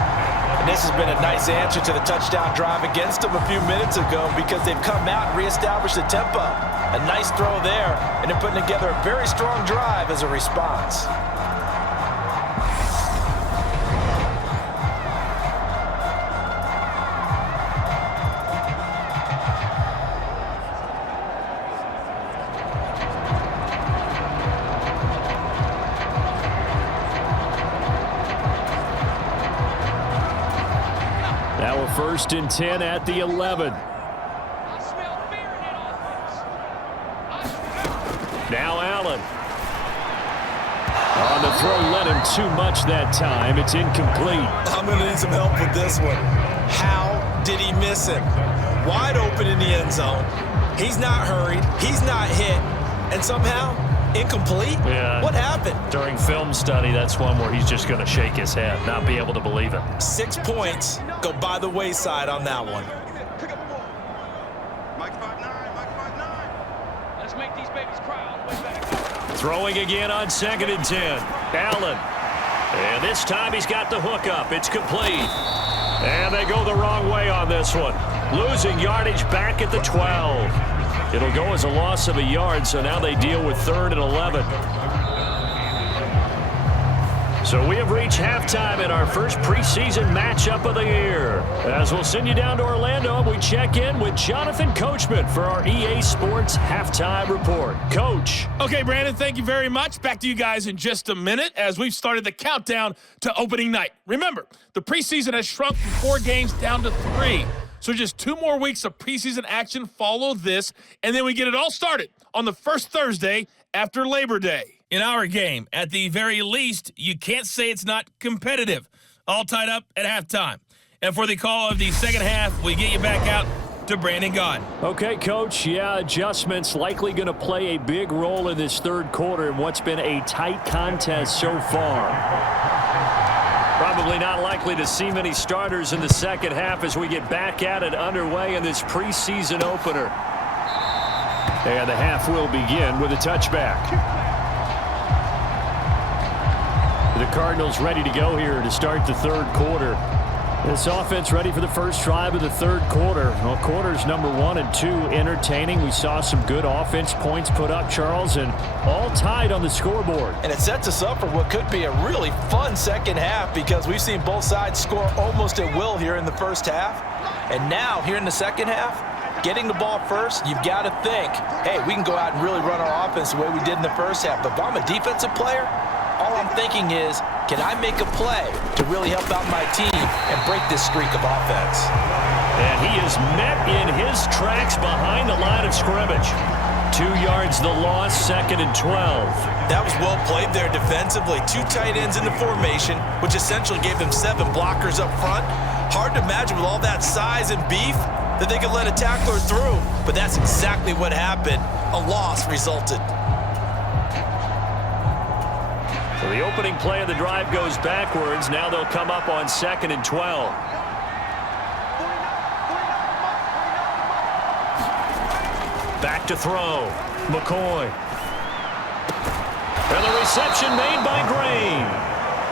And this has been a nice answer to the touchdown drive against them a few minutes ago because they've come out and reestablished the tempo. A nice throw there, and they're putting together a very strong drive as a response. Now a 1st and 10 at the 11. Now Allen. On the throw, led him too much that time. It's incomplete. I'm going to need some help with this one. How did he miss him? Wide open in the end zone. He's not hurried. He's not hit. And somehow, incomplete? Yeah. What happened? During film study, that's one where he's just going to shake his head, not be able to believe it. 6 points go by the wayside on that one. Let's make these babies cry all the way back. Throwing again on 2nd and 10. Allen. And this time he's got the hook up. It's complete. And they go the wrong way on this one. Losing yardage back at the 12. It'll go as a loss of a yard, so now they deal with 3rd and 11. So we have reached halftime in our first preseason matchup of the year. As we'll send you down to Orlando, we check in with Jonathan Coachman for our EA Sports Halftime Report. Coach. Okay, Brandon, thank you very much. Back to you guys in just a minute as we've started the countdown to opening night. Remember, the preseason has shrunk from 4 games down to 3. So just 2 more weeks of preseason action follow this, and then we get it all started on the first Thursday after Labor Day. In our game, at the very least, you can't say it's not competitive. All tied up at halftime. And for the call of the second half, we get you back out to Brandon Gaudin. Okay, Coach. Yeah, adjustments likely going to play a big role in this third quarter in what's been a tight contest so far. Probably not likely to see many starters in the second half as we get back at it underway in this preseason opener. And the half will begin with a touchback. The Cardinals ready to go here to start the third quarter. This offense ready for the first drive of the third quarter. Well, quarters number 1 and 2 entertaining. We saw some good offense points put up, Charles, and all tied on the scoreboard. And it sets us up for what could be a really fun second half because we've seen both sides score almost at will here in the first half. And now, here in the second half, getting the ball first, you've got to think, hey, we can go out and really run our offense the way we did in the first half. But if I'm a defensive player, all I'm thinking is, can I make a play to really help out my team and break this streak of offense? And he is met in his tracks behind the line of scrimmage. 2 yards the loss, 2nd and 12. That was well played there defensively. 2 tight ends in the formation, which essentially gave them 7 blockers up front. Hard to imagine with all that size and beef that they could let a tackler through. But that's exactly what happened. A loss resulted. So the opening play of the drive goes backwards. Now they'll come up on 2nd and 12. Back to throw. McCoy. And the reception made by Green.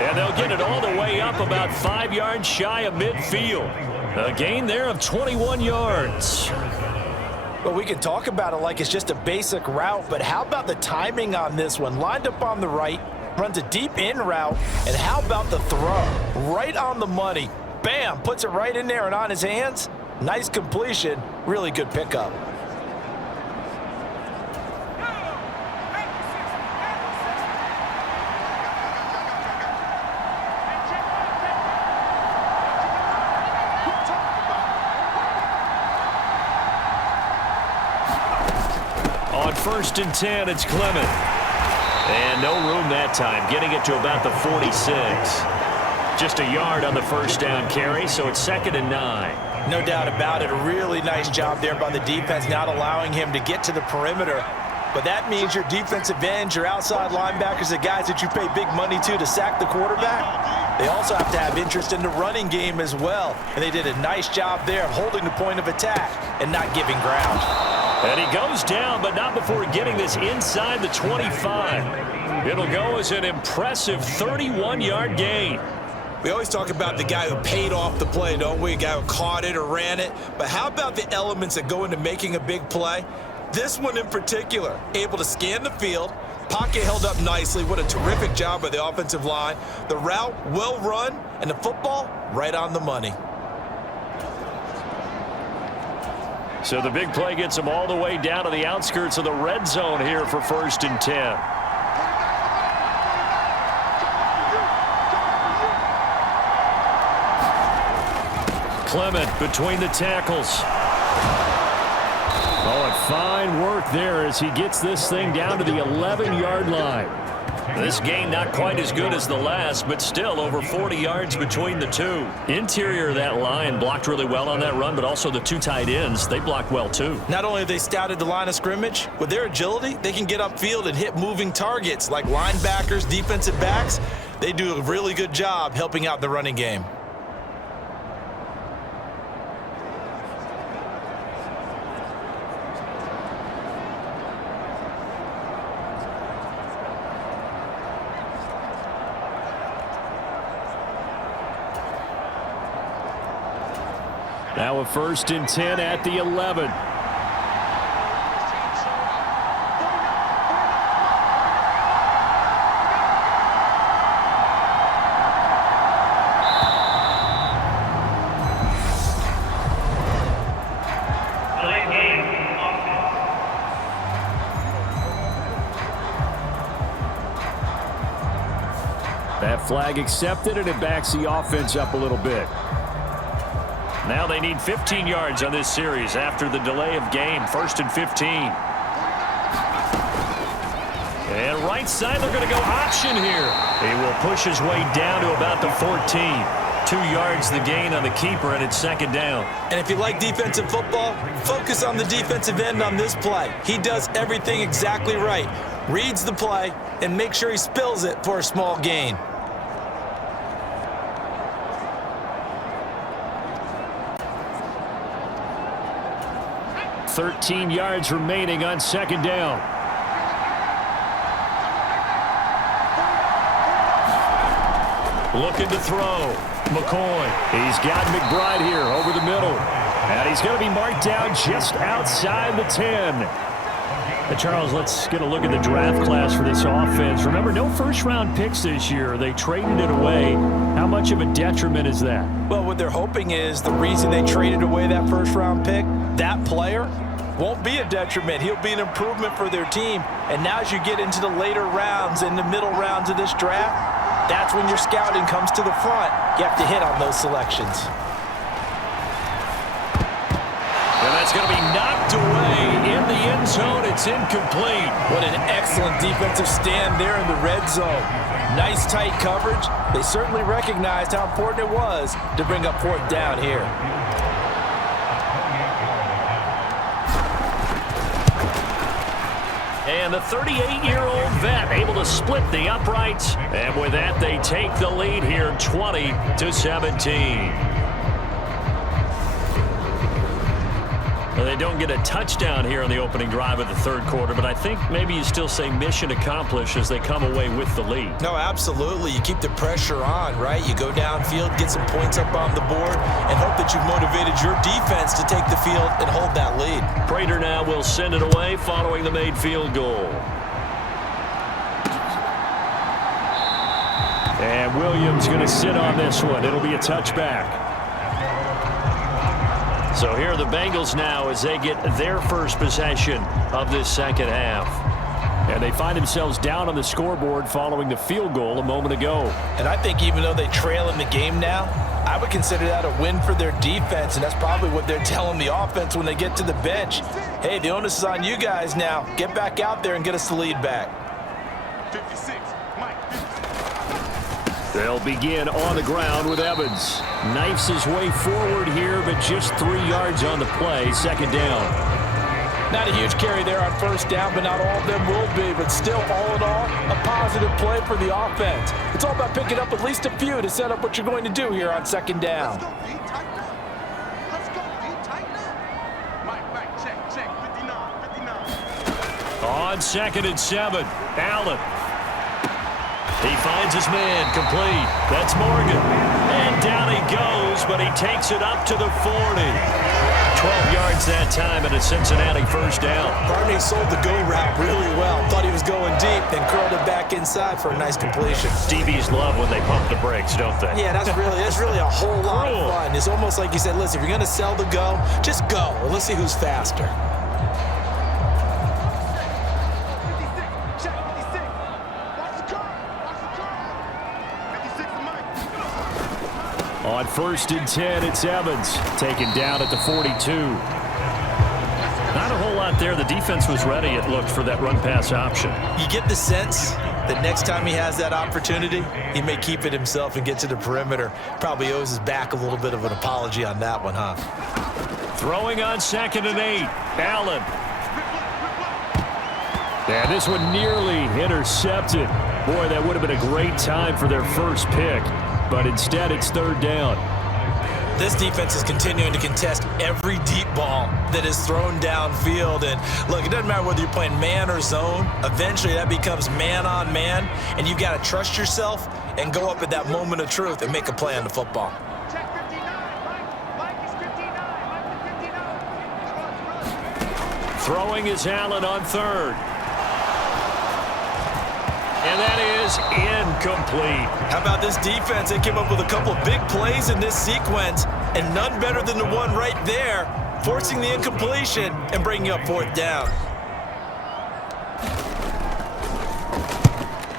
And they'll get it all the way up about 5 yards shy of midfield. A gain there of 21 yards. Well, we can talk about it like it's just a basic route, but how about the timing on this one? Lined up on the right, runs a deep in route, and how about the throw? Right on the money. Bam, puts it right in there and on his hands. Nice completion, really good pickup. On 1st and 10, it's Clement. And no room that time, getting it to about the 46. Just a yard on the first down carry, so it's 2nd and 9. No doubt about it. A really nice job there by the defense, not allowing him to get to the perimeter. But that means your defensive ends, your outside linebackers, the guys that you pay big money to sack the quarterback, they also have to have interest in the running game as well. And they did a nice job there of holding the point of attack and not giving ground. And he goes down, but not before getting this inside the 25. It'll go as an impressive 31-yard gain. We always talk about the guy who paid off the play, don't we? A guy who caught it or ran it. But how about the elements that go into making a big play? This one in particular, able to scan the field, pocket held up nicely. What a terrific job by the offensive line. The route, well run, and the football, right on the money. So the big play gets them all the way down to the outskirts of the red zone here for 1st and 10. Clement between the tackles. Oh, and fine work there as he gets this thing down to the 11-yard line. This game not quite as good as the last, but still over 40 yards between the two. Interior of that line blocked really well on that run, but also the 2 tight ends, they blocked well too. Not only have they scouted the line of scrimmage, with their agility, they can get upfield and hit moving targets like linebackers, defensive backs. They do a really good job helping out the running game. Now a 1st and 10 at the 11. That flag accepted, and it backs the offense up a little bit. Now they need 15 yards on this series after the delay of game. 1st and 15. And right side, they're going to go option here. He will push his way down to about the 14. 2 yards the gain on the keeper, and it's 2nd down. And if you like defensive football, focus on the defensive end on this play. He does everything exactly right. Reads the play and make sure he spills it for a small gain. 13 yards remaining on 2nd down. Looking to throw. McCoy. He's got McBride here over the middle. And he's going to be marked down just outside the 10. And Charles, let's get a look at the draft class for this offense. Remember, no first-round picks this year. They traded it away. How much of a detriment is that? Well, what they're hoping is the reason they traded away that first-round pick, that player won't be a detriment. He'll be an improvement for their team. And now as you get into the later rounds and the middle rounds of this draft, that's when your scouting comes to the front. You have to hit on those selections. And that's going to be knocked away in the end zone. It's incomplete. What an excellent defensive stand there in the red zone. Nice tight coverage. They certainly recognized how important it was to bring up 4th down here. And the 38-year-old vet able to split the uprights. And with that, they take the lead here 20-17. Well, they don't get a touchdown here on the opening drive of the 3rd quarter, but I think maybe you still say mission accomplished as they come away with the lead. No, absolutely. You keep the pressure on, right? You go downfield, get some points up on the board, and hope that you've motivated your defense to take the field and hold that lead. Prater now will send it away following the made field goal. And Williams going to sit on this one. It'll be a touchback. So here are the Bengals now as they get their first possession of this 2nd half. And they find themselves down on the scoreboard following the field goal a moment ago. And I think even though they trail in the game now, I would consider that a win for their defense, and that's probably what they're telling the offense when they get to the bench. Hey, the onus is on you guys now. Get back out there and get us the lead back. 56, Mike. They'll begin on the ground with Evans. Knifes his way forward here, but just 3 yards on the play. 2nd down. Not a huge carry there on 1st down, but not all of them will be. But still, all in all, a positive play for the offense. It's all about picking up at least a few to set up what you're going to do here on 2nd down. Let's go, Mike, check, 59. On 2nd and 7, Allen. He finds his man, complete. That's Morgan. And down he goes, but he takes it up to the 40. 12 yards that time and a Cincinnati 1st down. Barney sold the go route really well. Thought he was going deep, then curled it back inside for a nice completion. DBs love when they pump the brakes, don't they? Yeah, that's really a whole lot of fun. It's almost like you said, listen, if you're going to sell the go, just go. Well, let's see who's faster. On 1st and 10, it's Evans. Taken down at the 42. Not a whole lot there. The defense was ready, it looked, for that run-pass option. You get the sense that next time he has that opportunity, he may keep it himself and get to the perimeter. Probably owes his back a little bit of an apology on that one, huh? Throwing on 2nd and 8. Allen. And this one nearly intercepted. Boy, that would have been a great time for their first pick. But instead, it's 3rd down. This defense is continuing to contest every deep ball that is thrown downfield. And look, it doesn't matter whether you're playing man or zone. Eventually, that becomes man on man. And you've got to trust yourself and go up at that moment of truth and make a play on the football. Check 59, Mike is 59. Throwing is Allen on third. And that is incomplete. How about this defense? They came up with a couple of big plays in this sequence, and none better than the one right there, forcing the incompletion and bringing up fourth down.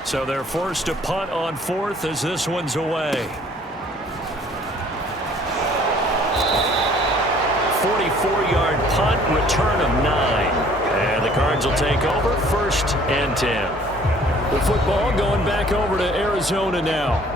So they're forced to punt on fourth as this one's away. 44-yard punt, return of 9. And the Cards will take over, 1st and 10. The football going back over to Arizona now.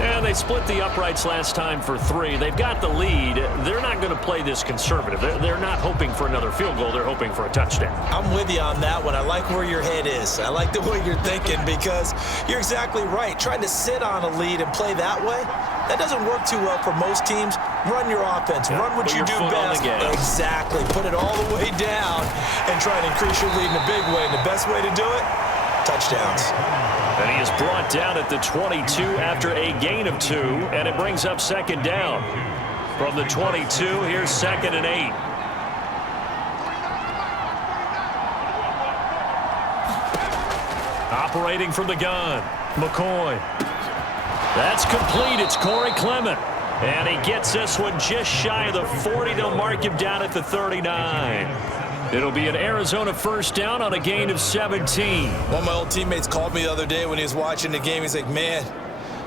And they split the uprights last time for 3. They've got the lead. They're not going to play this conservative. They're not hoping for another field goal. They're hoping for a touchdown. I'm with you on that one. I like where your head is. I like the way you're thinking because you're exactly right. Trying to sit on a lead and play that way, that doesn't work too well for most teams. Run your offense. Run what you do best. Exactly. Put it all the way down and try and increase your lead in a big way. And the best way to do it, touchdowns. And he is brought down at the 22 after a gain of 2, and it brings up 2nd down. From the 22, here's 2nd and 8. Operating from the gun, McCoy. That's complete. It's Corey Clement. And he gets this one just shy of the 40. They'll mark him down at the 39. It'll be an Arizona 1st down on a gain of 17. One of my old teammates called me the other day when he was watching the game. He's like, man,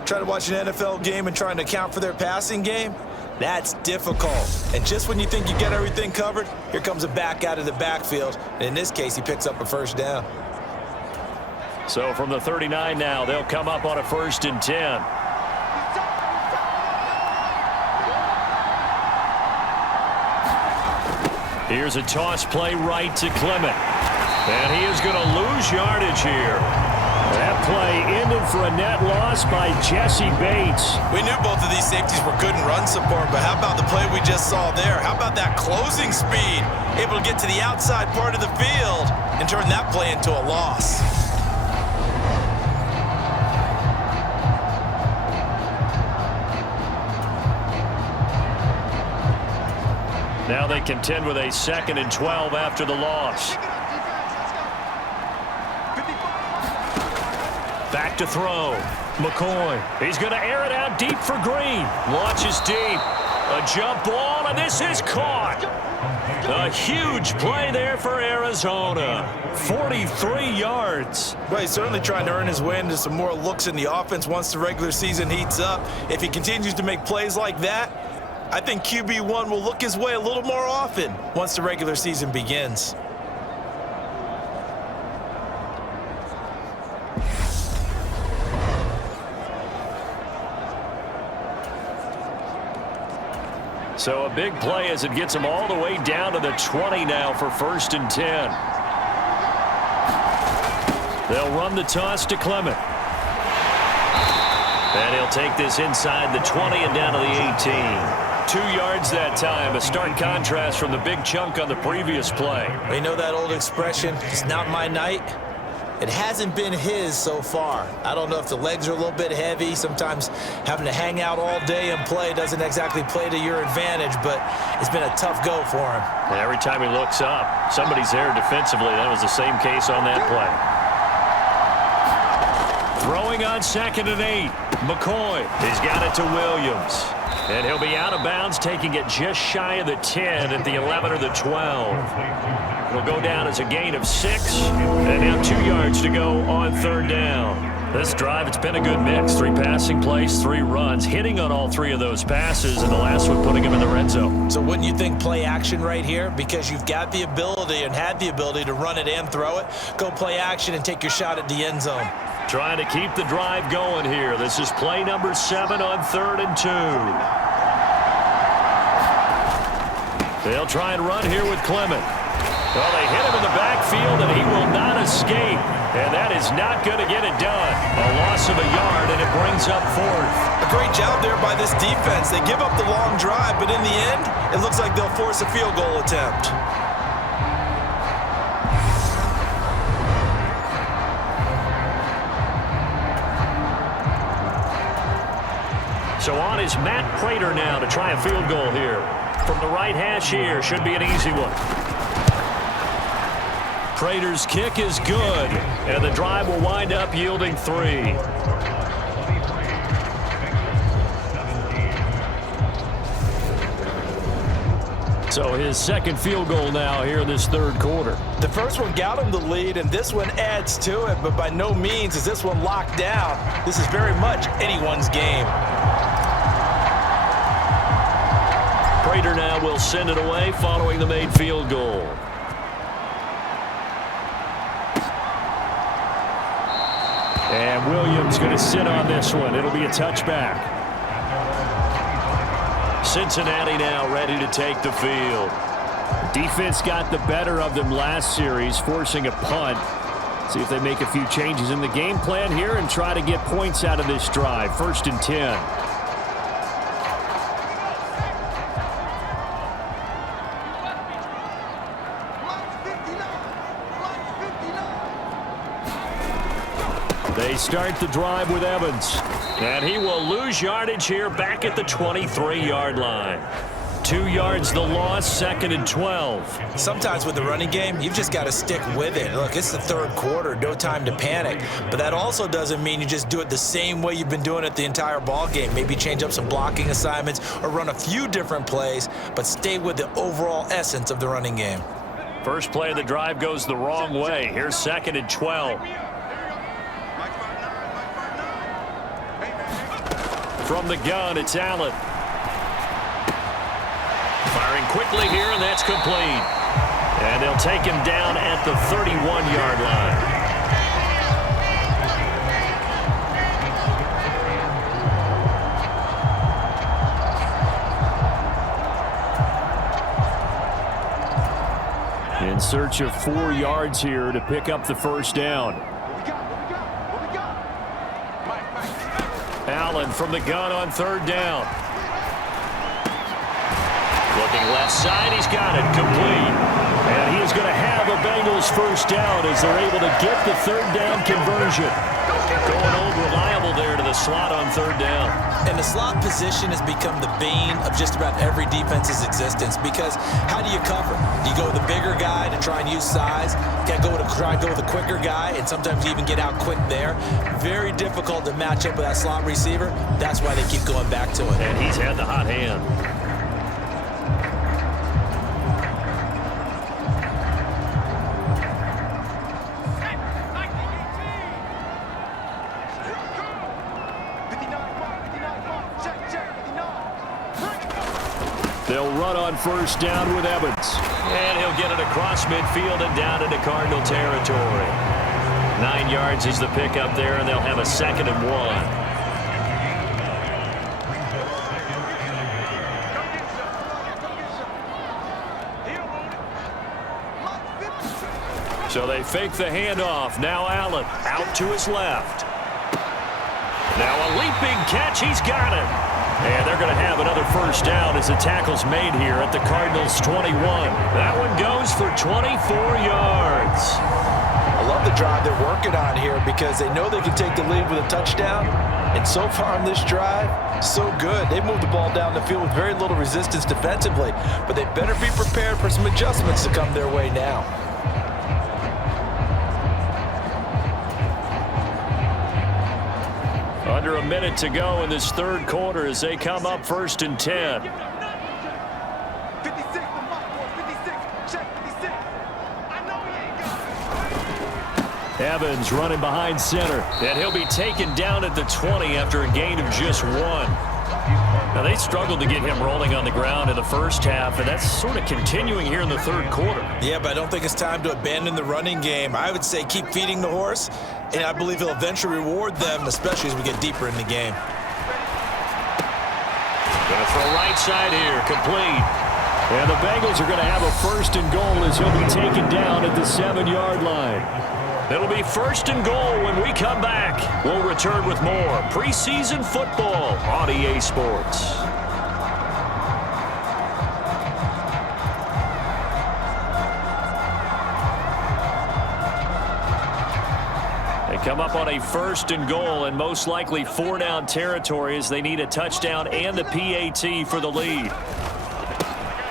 trying to watch an NFL game and trying to account for their passing game, that's difficult. And just when you think you get everything covered, here comes a back out of the backfield. And in this case, he picks up a 1st down. So from the 39 now, they'll come up on a 1st and 10. Here's a toss play right to Clement. And he is going to lose yardage here. That play ended for a net loss by Jesse Bates. We knew both of these safeties were good in run support, but how about the play we just saw there? How about that closing speed? Able to get to the outside part of the field and turn that play into a loss. Now they contend with a 2nd and 12 after the loss. Back to throw. McCoy. He's going to air it out deep for Green. Launches deep. A jump ball, and this is caught. A huge play there for Arizona. 43 yards. Well, he's certainly trying to earn his way into some more looks in the offense once the regular season heats up. If he continues to make plays like that, I think QB1 will look his way a little more often once the regular season begins. So a big play as it gets him all the way down to the 20 now for 1st and 10. They'll run the toss to Clement. And he'll take this inside the 20 and down to the 18. 2 yards that time, a stark contrast from the big chunk on the previous play. You know that old expression, it's not my night? It hasn't been his so far. I don't know if the legs are a little bit heavy. Sometimes having to hang out all day and play doesn't exactly play to your advantage, but it's been a tough go for him. And every time he looks up, somebody's there defensively. That was the same case on that play. Throwing on 2nd and 8. McCoy. He's got it to Williams. And he'll be out of bounds, taking it just shy of the 10 at the 11 or the 12. It'll go down as a gain of 6. And now 2 yards to go on 3rd down. This drive, it's been a good mix. 3 passing plays, 3 runs, hitting on all 3 of those passes, and the last one putting him in the red zone. So wouldn't you think play action right here? Because you've got the ability and had the ability to run it and throw it. Go play action and take your shot at the end zone. Trying to keep the drive going here. This is play number 7 on 3rd and 2. They'll try and run here with Clement. Well, they hit him in the backfield, and he will not escape. And that is not going to get it done. A loss of a yard, and it brings up 4th. A great job there by this defense. They give up the long drive, but in the end, it looks like they'll force a field goal attempt. So on is Matt Prater now to try a field goal here. From the right hash here, should be an easy one. Prater's kick is good, and the drive will wind up yielding 3. So his second field goal now here in this third quarter. The first one got him the lead, and this one adds to it, but by no means is this one locked down. This is very much anyone's game. Prater now will send it away following the made field goal. And Williams going to sit on this one. It'll be a touchback. Cincinnati now ready to take the field. Defense got the better of them last series, forcing a punt. See if they make a few changes in the game plan here and try to get points out of this drive. 1st and 10. They start the drive with Evans. And he will lose yardage here back at the 23-yard line. 2 yards the loss, 2nd and 12. Sometimes with the running game, you've just got to stick with it. Look, it's the third quarter, no time to panic. But that also doesn't mean you just do it the same way you've been doing it the entire ball game. Maybe change up some blocking assignments or run a few different plays, but stay with the overall essence of the running game. First play of the drive goes the wrong way. Here's 2nd and 12. From the gun, it's Allen. Firing quickly here, and that's complete. And they'll take him down at the 31-yard line. In search of 4 yards here to pick up the first down. Allen from the gun on 3rd down. Looking left side, he's got it, complete. And he is going to have a Bengals first down as they're able to get the 3rd down conversion. Going old reliable there to the slot on 3rd down. And the slot position has become the bane of just about every defense's existence because how do you cover? Do you go with the bigger guy to try and use size? You got to try and go with the quicker guy, and sometimes you even get out quick there. Very difficult to match up with that slot receiver. That's why they keep going back to it. And he's had the hot hand. They'll run on first down with Evans. And he'll get it across midfield and down into Cardinal territory. 9 yards is the pickup there, and they'll have a 2nd and 1. So they fake the handoff. Now Allen out to his left. Now a leaping catch. He's got it. And they're going to have another first down as the tackle's made here at the Cardinals' 21. That one goes for 24 yards. I love the drive they're working on here because they know they can take the lead with a touchdown. And so far on this drive, so good. They've moved the ball down the field with very little resistance defensively. But they better be prepared for some adjustments to come their way now. Under a minute to go in this third quarter as they come up 1st and 10. 56, check 56. I know he ain't got it. Evans running behind center. And he'll be taken down at the 20 after a gain of just 1. Now, they struggled to get him rolling on the ground in the first half, and that's sort of continuing here in the third quarter. Yeah, but I don't think it's time to abandon the running game. I would say keep feeding the horse, and I believe he'll eventually reward them, especially as we get deeper in the game. Going to throw right side here, complete. And the Bengals are going to have a 1st and goal as he'll be taken down at the 7-yard line. It'll be 1st and goal when we come back. We'll return with more preseason football on EA Sports. They come up on a 1st and goal and most likely 4-down territory as they need a touchdown and the PAT for the lead.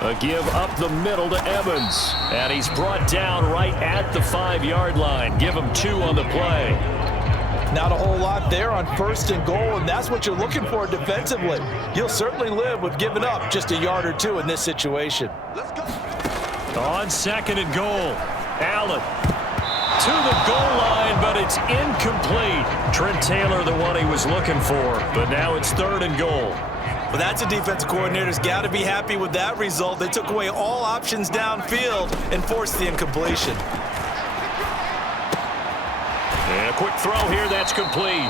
A give up the middle to Evans. And he's brought down right at the 5-yard line. Give him 2 on the play. Not a whole lot there on 1st and goal, and that's what you're looking for defensively. You'll certainly live with giving up just a yard or 2 in this situation. Let's go. On 2nd and goal, Allen to the goal line, but it's incomplete. Trent Taylor, the one he was looking for, but now it's 3rd and goal. Well, that's a defensive coordinator's got to be happy with that result. They took away all options downfield and forced the incompletion. And a quick throw here, that's complete.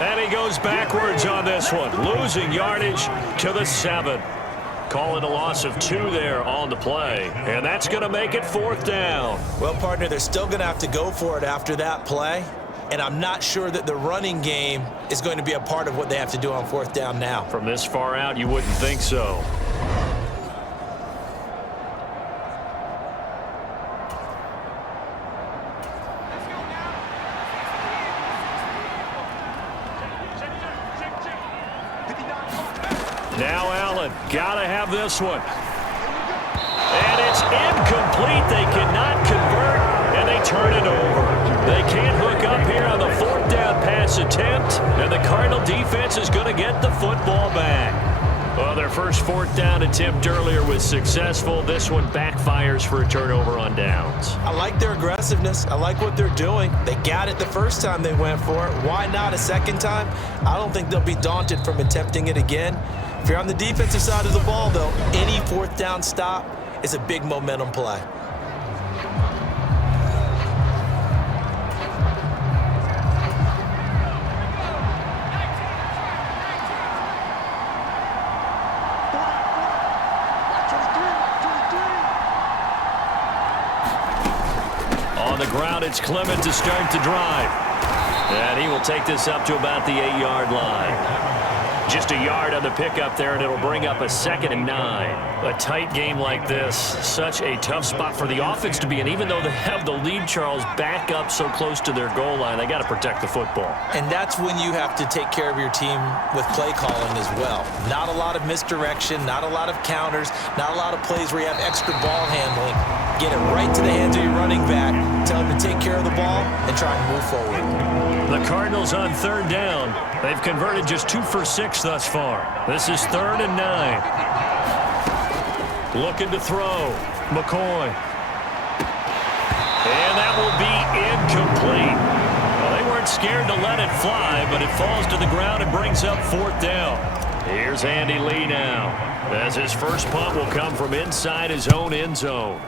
And he goes backwards on this one, losing yardage to the 7. Calling a loss of 2 there on the play. And that's going to make it 4th down. Well, partner, they're still going to have to go for it after that play. And I'm not sure that the running game is going to be a part of what they have to do on 4th down now. From this far out, you wouldn't think so. Now Allen, gotta have this one. And it's incomplete. They cannot convert, and they turn it over. They can't hook up here on the 4th down pass attempt, and the Cardinal defense is going to get the football back. Well, their first 4th down attempt earlier was successful. This one backfires for a turnover on downs. I like their aggressiveness. I like what they're doing. They got it the first time they went for it. Why not a second time? I don't think they'll be daunted from attempting it again. If you're on the defensive side of the ball, though, any 4th down stop is a big momentum play. On the ground, it's Clement to start the drive. And he will take this up to about the 8-yard line. Just a yard on the pickup there, and it'll bring up a 2nd and 9. A tight game like this, such a tough spot for the offense to be in. Even though they have the lead, Charles, back up so close to their goal line, they got to protect the football. And that's when you have to take care of your team with play calling as well. Not a lot of misdirection, not a lot of counters, not a lot of plays where you have extra ball handling. Get it right to the hands of your running back, tell him to take care of the ball, and try and move forward. The Cardinals on 3rd down. They've converted just 2 for 6 thus far. This is 3rd and 9. Looking to throw. McCoy. And that will be incomplete. Well, they weren't scared to let it fly, but it falls to the ground and brings up 4th down. Here's Andy Lee now, as his first punt will come from inside his own end zone.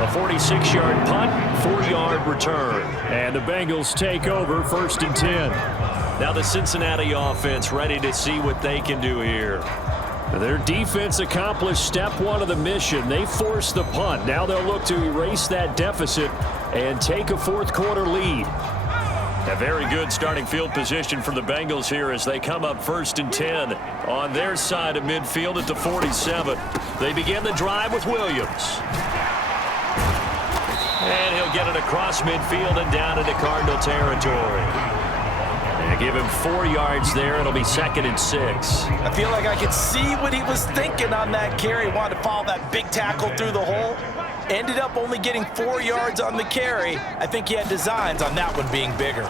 A 46-yard punt, 4-yard return. And the Bengals take over 1st and 10. Now the Cincinnati offense ready to see what they can do here. Their defense accomplished step 1 of the mission. They forced the punt. Now they'll look to erase that deficit and take a 4th quarter lead. A very good starting field position for the Bengals here as they come up 1st and 10 on their side of midfield at the 47. They begin the drive with Williams. And he'll get it across midfield and down into Cardinal territory. And give him 4 yards there. It'll be 2nd and 6. I feel like I could see what he was thinking on that carry. He wanted to follow that big tackle through the hole. Ended up only getting 4 yards on the carry. I think he had designs on that one being bigger.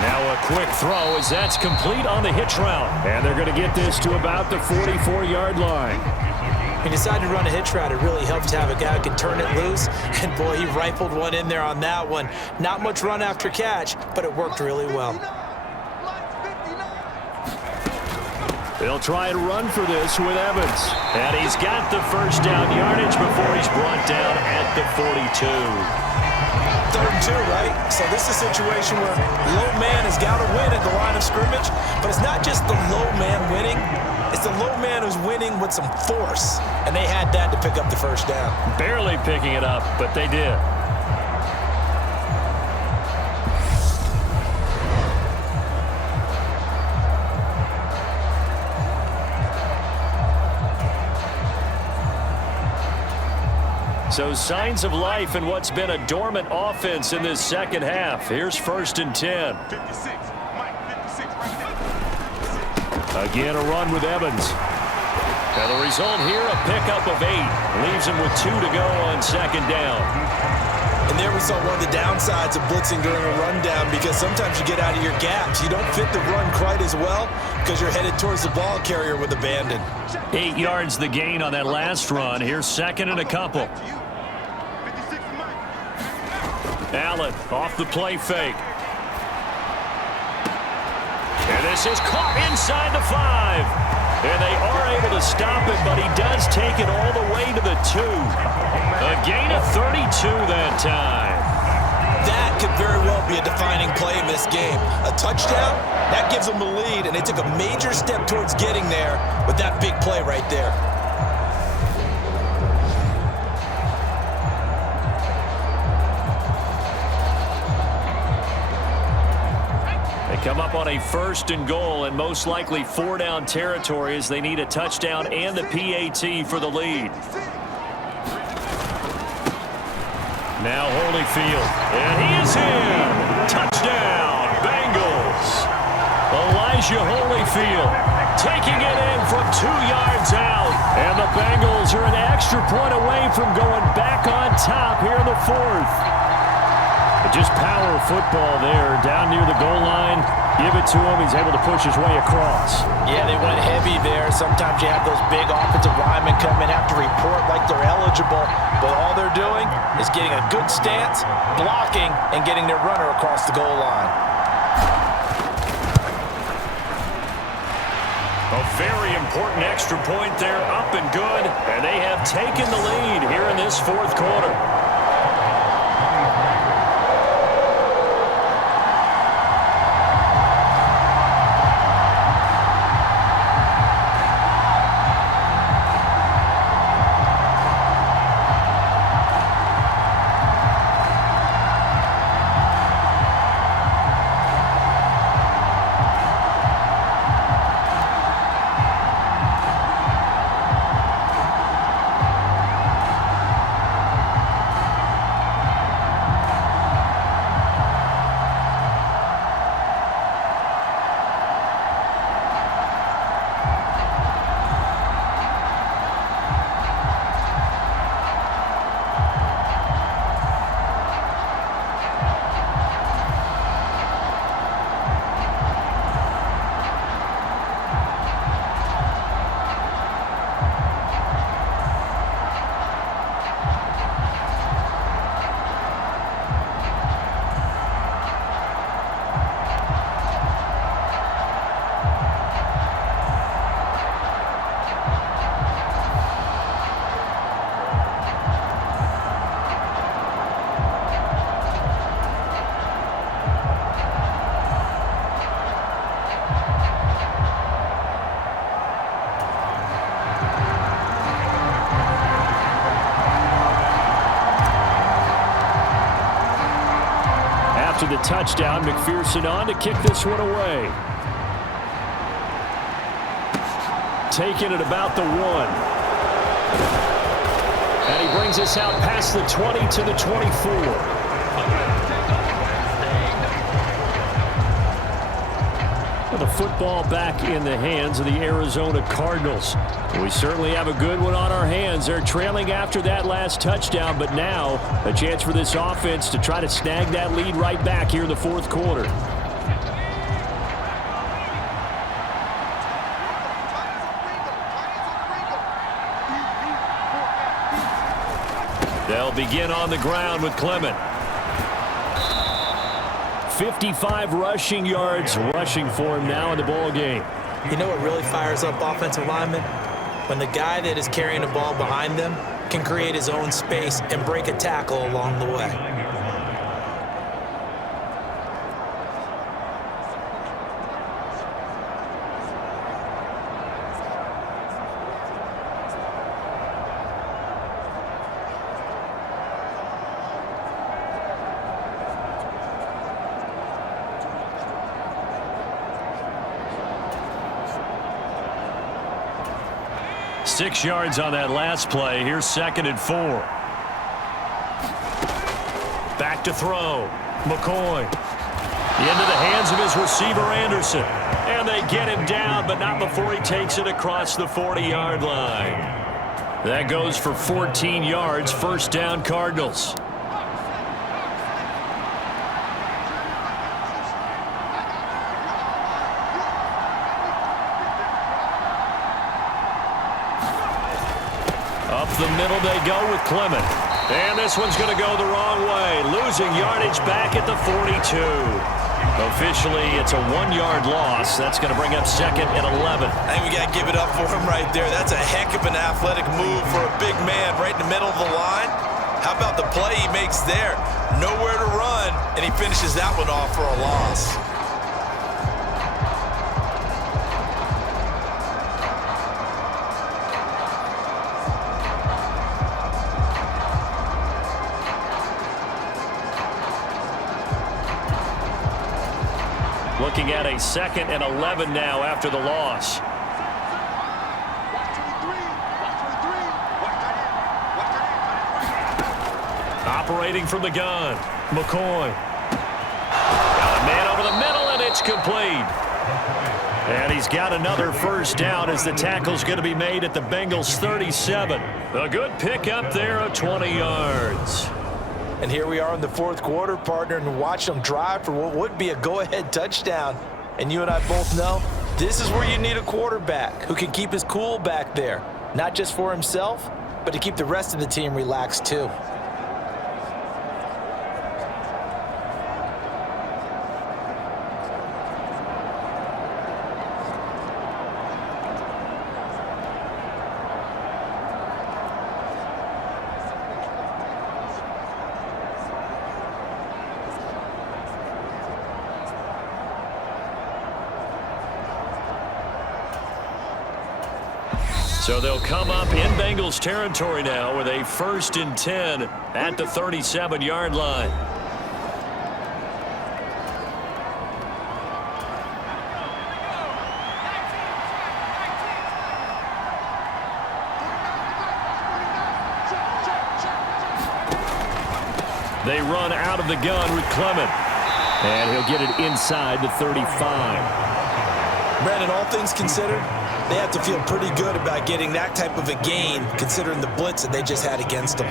Now a quick throw as that's complete on the hitch route. And they're going to get this to about the 44-yard line. He decided to run a hitch route. It really helps to have a guy who can turn it loose. And, boy, he rifled one in there on that one. Not much run after catch, but it worked really well. They'll try and run for this with Evans. And he's got the first down yardage before he's brought down at the 42. 3rd and 2, right? So this is a situation where low man has got to win at the line of scrimmage. But it's not just the low man winning. It's the low man who's winning with some force. And they had that to pick up the first down. Barely picking it up, but they did. So signs of life in what's been a dormant offense in this second half. Here's 1st and 10. 56, Mike, 56. Again, a run with Evans. And the result here, a pickup of 8. Leaves him with 2 to go on second down. And there we saw one of the downsides of blitzing during a rundown, because sometimes you get out of your gaps. You don't fit the run quite as well because you're headed towards the ball carrier with abandon. 8 yards the gain on that last run. Here's second and a couple. Allen off the play fake. And this is caught inside the 5. And they are able to stop it, but he does take it all the way to the 2. A gain of 32 that time. That could very well be a defining play in this game. A touchdown, that gives them the lead, and they took a major step towards getting there with that big play right there. Come up on a 1st and goal, and most likely 4-down territory as they need a touchdown and the PAT for the lead. Now Holyfield, and he is in. Touchdown, Bengals. Elijah Holyfield taking it in from 2 yards out, and the Bengals are an extra point away from going back on top here in the 4th. Just power football there, down near the goal line. Give it to him. He's able to push his way across. Yeah, they went heavy there. Sometimes you have those big offensive linemen come in, have to report like they're eligible, but all they're doing is getting a good stance, blocking, and getting their runner across the goal line. A very important extra point there, up and good, and they have taken the lead here in this 4th quarter. To the touchdown, McPherson on to kick this one away. Taking it about the 1. And he brings us out past the 20 to the 24. The football back in the hands of the Arizona Cardinals. We certainly have a good one on our hands. They're trailing after that last touchdown, but now a chance for this offense to try to snag that lead right back here in the 4th quarter. They'll begin on the ground with Clement. 55 rushing yards rushing for him now in the ball game. You know what really fires up offensive linemen? When the guy that is carrying the ball behind them can create his own space and break a tackle along the way. Six yards on that last play. Here's 2nd and 4. Back to throw. McCoy. Into the hands of his receiver, Anderson. And they get him down, but not before he takes it across the 40-yard line. That goes for 14 yards, first down Cardinals. Up the middle they go with Clement. And this one's going to go the wrong way. Losing yardage back at the 42. Officially, it's a 1-yard loss. That's going to bring up second and 11. I think we got to give it up for him right there. That's a heck of an athletic move for a big man right in the middle of the line. How about the play he makes there? Nowhere to run, and he finishes that one off for a loss. Looking at a second and 11 now after the loss. Operating from the gun, McCoy. Got a man over the middle, and it's complete. And he's got another first down as the tackle's going to be made at the Bengals 37. A good pickup there of 20 yards. And here we are in the fourth quarter, partner, and watch them drive for what would be a go-ahead touchdown. And you and I both know this is where you need a quarterback who can keep his cool back there, not just for himself, but to keep the rest of the team relaxed too. So they'll come up in Bengals territory now with a 1st and 10 at the 37-yard line. They run out of the gun with Clement. And he'll get it inside the 35. Brandon, all things considered, they have to feel pretty good about getting that type of a gain, considering the blitz that they just had against them.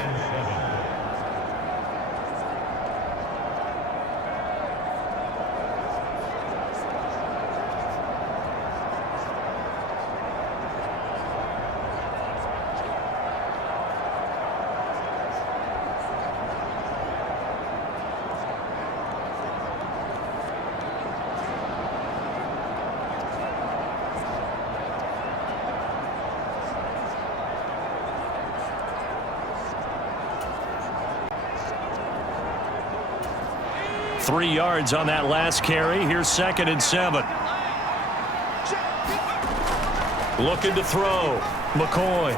Three yards on that last carry. Here's 2nd and 7. Looking to throw. McCoy.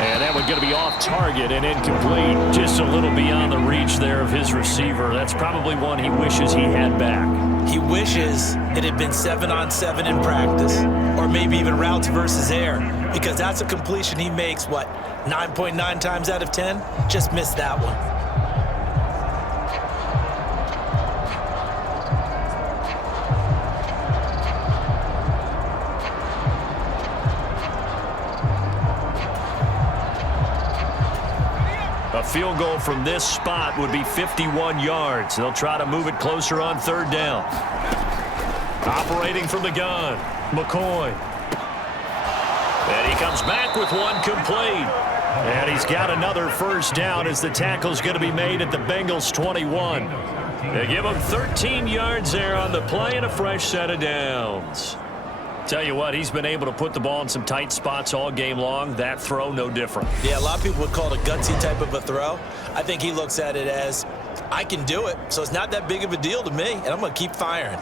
And that one's going to be off target and incomplete. Just a little beyond the reach there of his receiver. That's probably one he wishes he had back. He wishes it had been 7-on-7 in practice, or maybe even routes versus air, because that's a completion he makes, what, 9.9 times out of 10? Just missed that one. A field goal from this spot would be 51 yards. They'll try to move it closer on 3rd down. Operating from the gun, McCoy. And he comes back with one complete. And he's got another first down as the tackle's going to be made at the Bengals 21. They give him 13 yards there on the play and a fresh set of downs. Tell you what, he's been able to put the ball in some tight spots all game long. That throw, no different. Yeah, a lot of people would call it a gutsy type of a throw. I think he looks at it as, I can do it, so it's not that big of a deal to me, and I'm going to keep firing.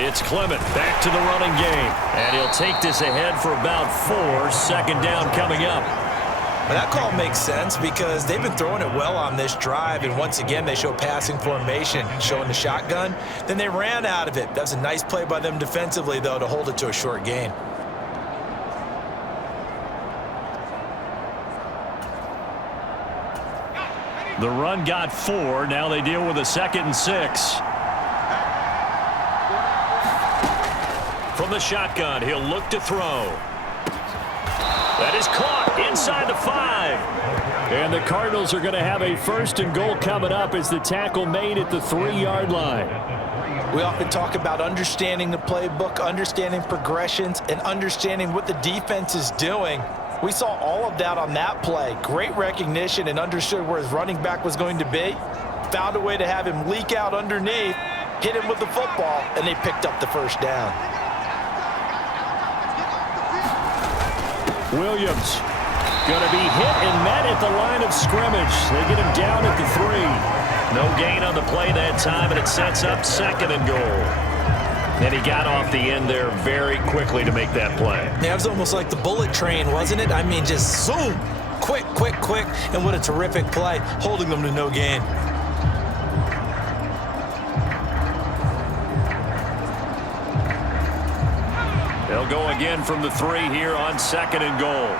It's Clement back to the running game. And he'll take this ahead for about 4. 2nd down coming up. Well, that call makes sense because they've been throwing it well on this drive, and once again they show passing formation, showing the shotgun. Then they ran out of it. That was a nice play by them defensively, though, to hold it to a short gain. The run got 4. Now they deal with a 2nd and 6. From the shotgun, he'll look to throw. That is caught inside the 5. And the Cardinals are going to have a 1st and goal coming up as the tackle made at the 3-yard line. We often talk about understanding the playbook, understanding progressions, and understanding what the defense is doing. We saw all of that on that play. Great recognition and understood where his running back was going to be. Found a way to have him leak out underneath, hit him with the football, and they picked up the 1st down. Williams going to be hit and met at the line of scrimmage. They get him down at the 3. No gain on the play that time, and it sets up 2nd and goal. And he got off the end there very quickly to make that play. Yeah, it was almost like the bullet train, wasn't it? I mean, just zoom. Quick, quick, quick. And what a terrific play, holding them to no gain. They'll go again from the 3 here on 2nd and goal.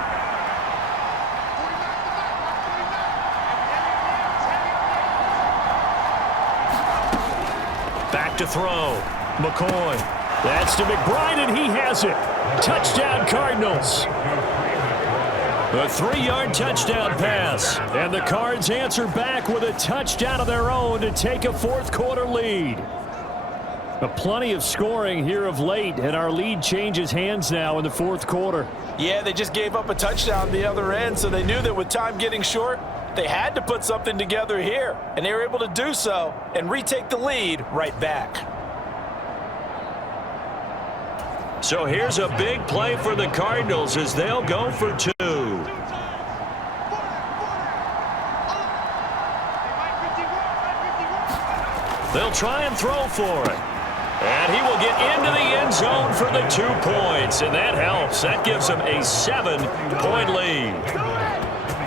Back to throw. McCoy. That's to McBride, and he has it. Touchdown, Cardinals. A 3-yard touchdown pass. And the Cards answer back with a touchdown of their own to take a 4th quarter lead. Plenty of scoring here of late, and our lead changes hands now in the 4th quarter. Yeah, they just gave up a touchdown the other end, so they knew that with time getting short, they had to put something together here, and they were able to do so and retake the lead right back. So here's a big play for the Cardinals as they'll go for 2. They'll try and throw for it. And he will get into the end zone for the 2 points, and that helps. That gives them a 7-point lead.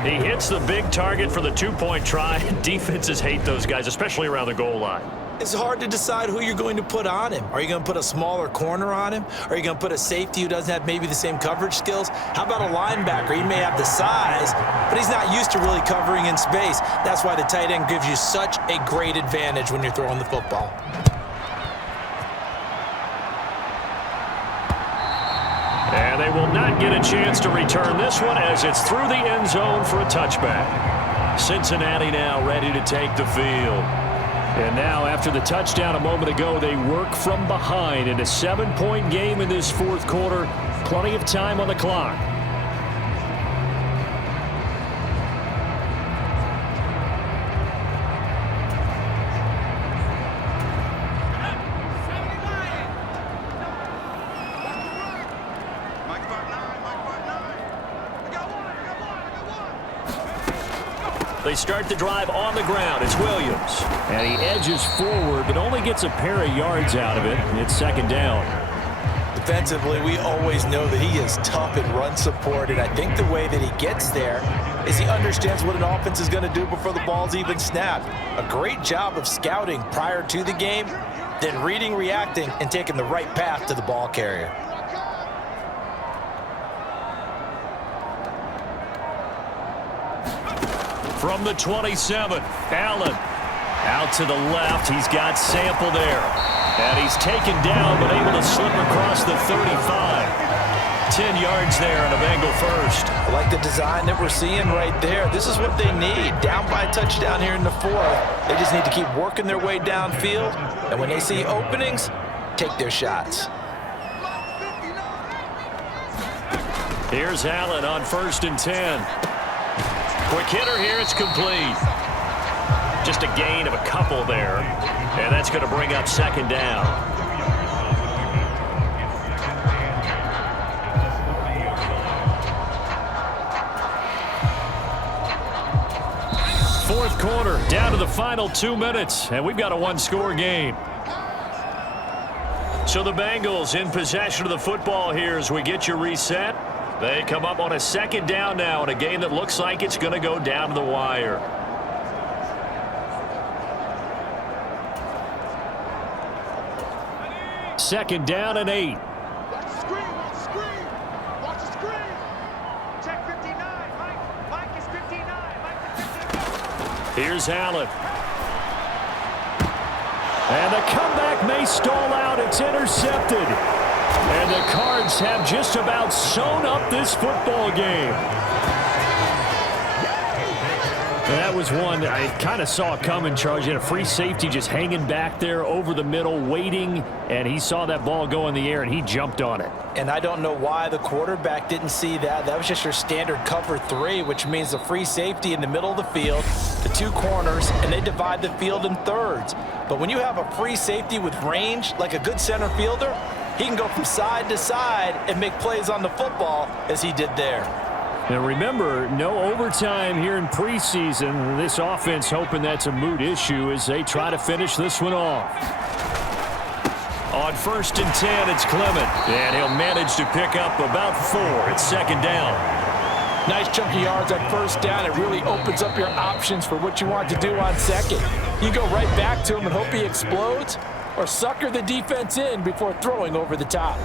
He hits the big target for the 2-point try. Defenses hate those guys, especially around the goal line. It's hard to decide who you're going to put on him. Are you going to put a smaller corner on him? Are you going to put a safety who doesn't have maybe the same coverage skills? How about a linebacker? He may have the size, but he's not used to really covering in space. That's why the tight end gives you such a great advantage when you're throwing the football. And they will not get a chance to return this one as it's through the end zone for a touchback. Cincinnati now ready to take the field. And now, after the touchdown a moment ago, they work from behind in a 7-point game in this 4th quarter. Plenty of time on the clock. They start the drive on the ground. It's Williams. And he edges forward, but only gets a pair of yards out of it. It's 2nd down. Defensively, we always know that he is tough in run support, and I think the way that he gets there is he understands what an offense is going to do before the ball's even snapped. A great job of scouting prior to the game, then reading, reacting, and taking the right path to the ball carrier. From the 27, Allen. Out to the left. He's got Sample there. And he's taken down, but able to slip across the 35. 10 yards there and a Bengal first. I like the design that we're seeing right there. This is what they need. Down by a touchdown here in the 4th. They just need to keep working their way downfield. And when they see openings, take their shots. Here's Allen on 1st and 10. Quick hitter here, it's complete. Just a gain of a couple there. And that's going to bring up 2nd down. Fourth quarter, down to the final 2 minutes, and we've got a 1-score game. So the Bengals in possession of the football here as we get you reset. They come up on a 2nd down now in a game that looks like it's going to go down to the wire. Second down and 8. Watch the screen, watch the screen. Watch the screen. Check 59. Mike is 59. Mike is 59. Here's Allen. And the comeback may stall out. It's intercepted. And the Cards have just about sewn up this football game. And that was one I kind of saw coming, Charles. You had a free safety just hanging back there over the middle, waiting, and he saw that ball go in the air, and he jumped on it. And I don't know why the quarterback didn't see that. That was just your standard cover 3, which means the free safety in the middle of the field, the 2 corners, and they divide the field in thirds. But when you have a free safety with range, like a good center fielder, he can go from side to side and make plays on the football as he did there. Now remember, no overtime here in preseason. This offense hoping that's a moot issue as they try to finish this one off. On 1st and 10, it's Clement. And he'll manage to pick up about 4. It's 2nd down. Nice chunk of yards on 1st down. It really opens up your options for what you want to do on 2nd. You go right back to him and hope he explodes, or sucker the defense in before throwing over the top.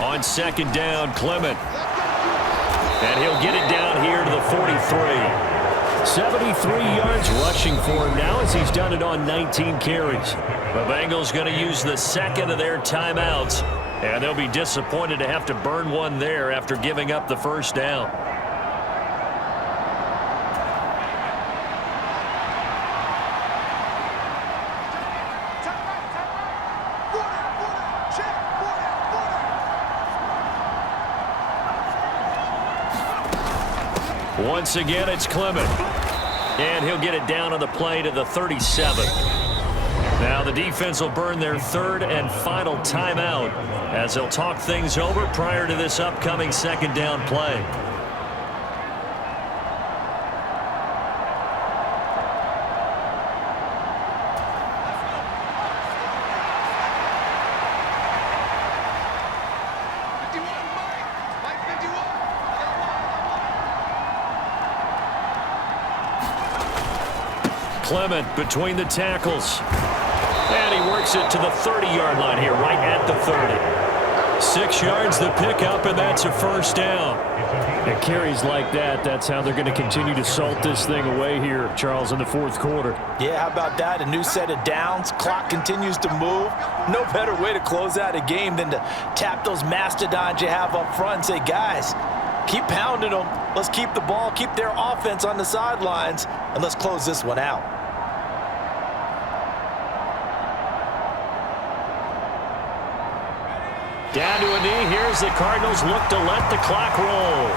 On 2nd down, Clement. And he'll get it down here to the 43. 73 yards rushing for him now as he's done it on 19 carries. The Bengals going to use the 2nd of their timeouts, and they'll be disappointed to have to burn one there after giving up the 1st down. Once again, it's Clement. And he'll get it down on the play to the 37. Now the defense will burn their 3rd and final timeout as they'll talk things over prior to this upcoming 2nd down play. Clement between the tackles. And he works it to the 30-yard line here, right at the 30. 6 yards the pickup, and that's a 1st down. And carries like that, that's how they're going to continue to salt this thing away here, Charles, in the 4th quarter. Yeah, how about that? A new set of downs. Clock continues to move. No better way to close out a game than to tap those mastodons you have up front and say, guys, keep pounding them. Let's keep the ball, keep their offense on the sidelines, and let's close this one out. Down to a knee. Here's the Cardinals look to let the clock roll.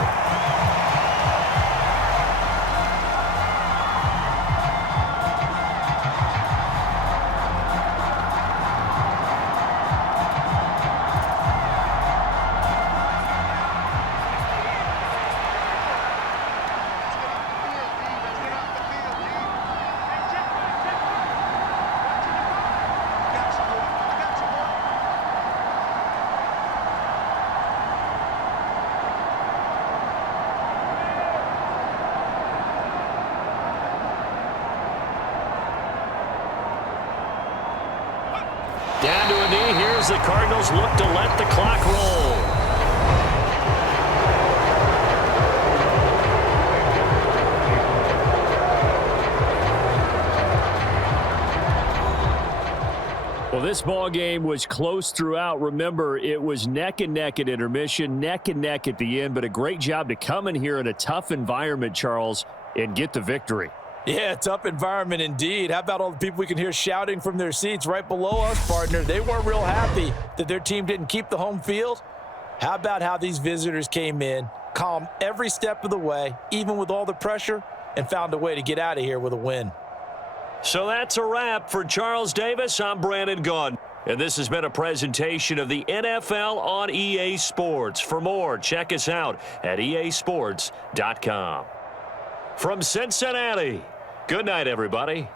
Down to a knee. Here's the Cardinals look to let the clock roll. Well, this ball game was close throughout. Remember, it was neck and neck at intermission, neck and neck at the end, but a great job to come in here in a tough environment, Charles, and get the victory. Yeah, tough environment indeed. How about all the people we can hear shouting from their seats right below us, partner? They weren't real happy that their team didn't keep the home field. How about how these visitors came in, calm every step of the way, even with all the pressure, and found a way to get out of here with a win. So that's a wrap for Charles Davis. I'm Brandon Gaudin, and this has been a presentation of the NFL on EA Sports. For more, check us out at easports.com. From Cincinnati, good night, everybody.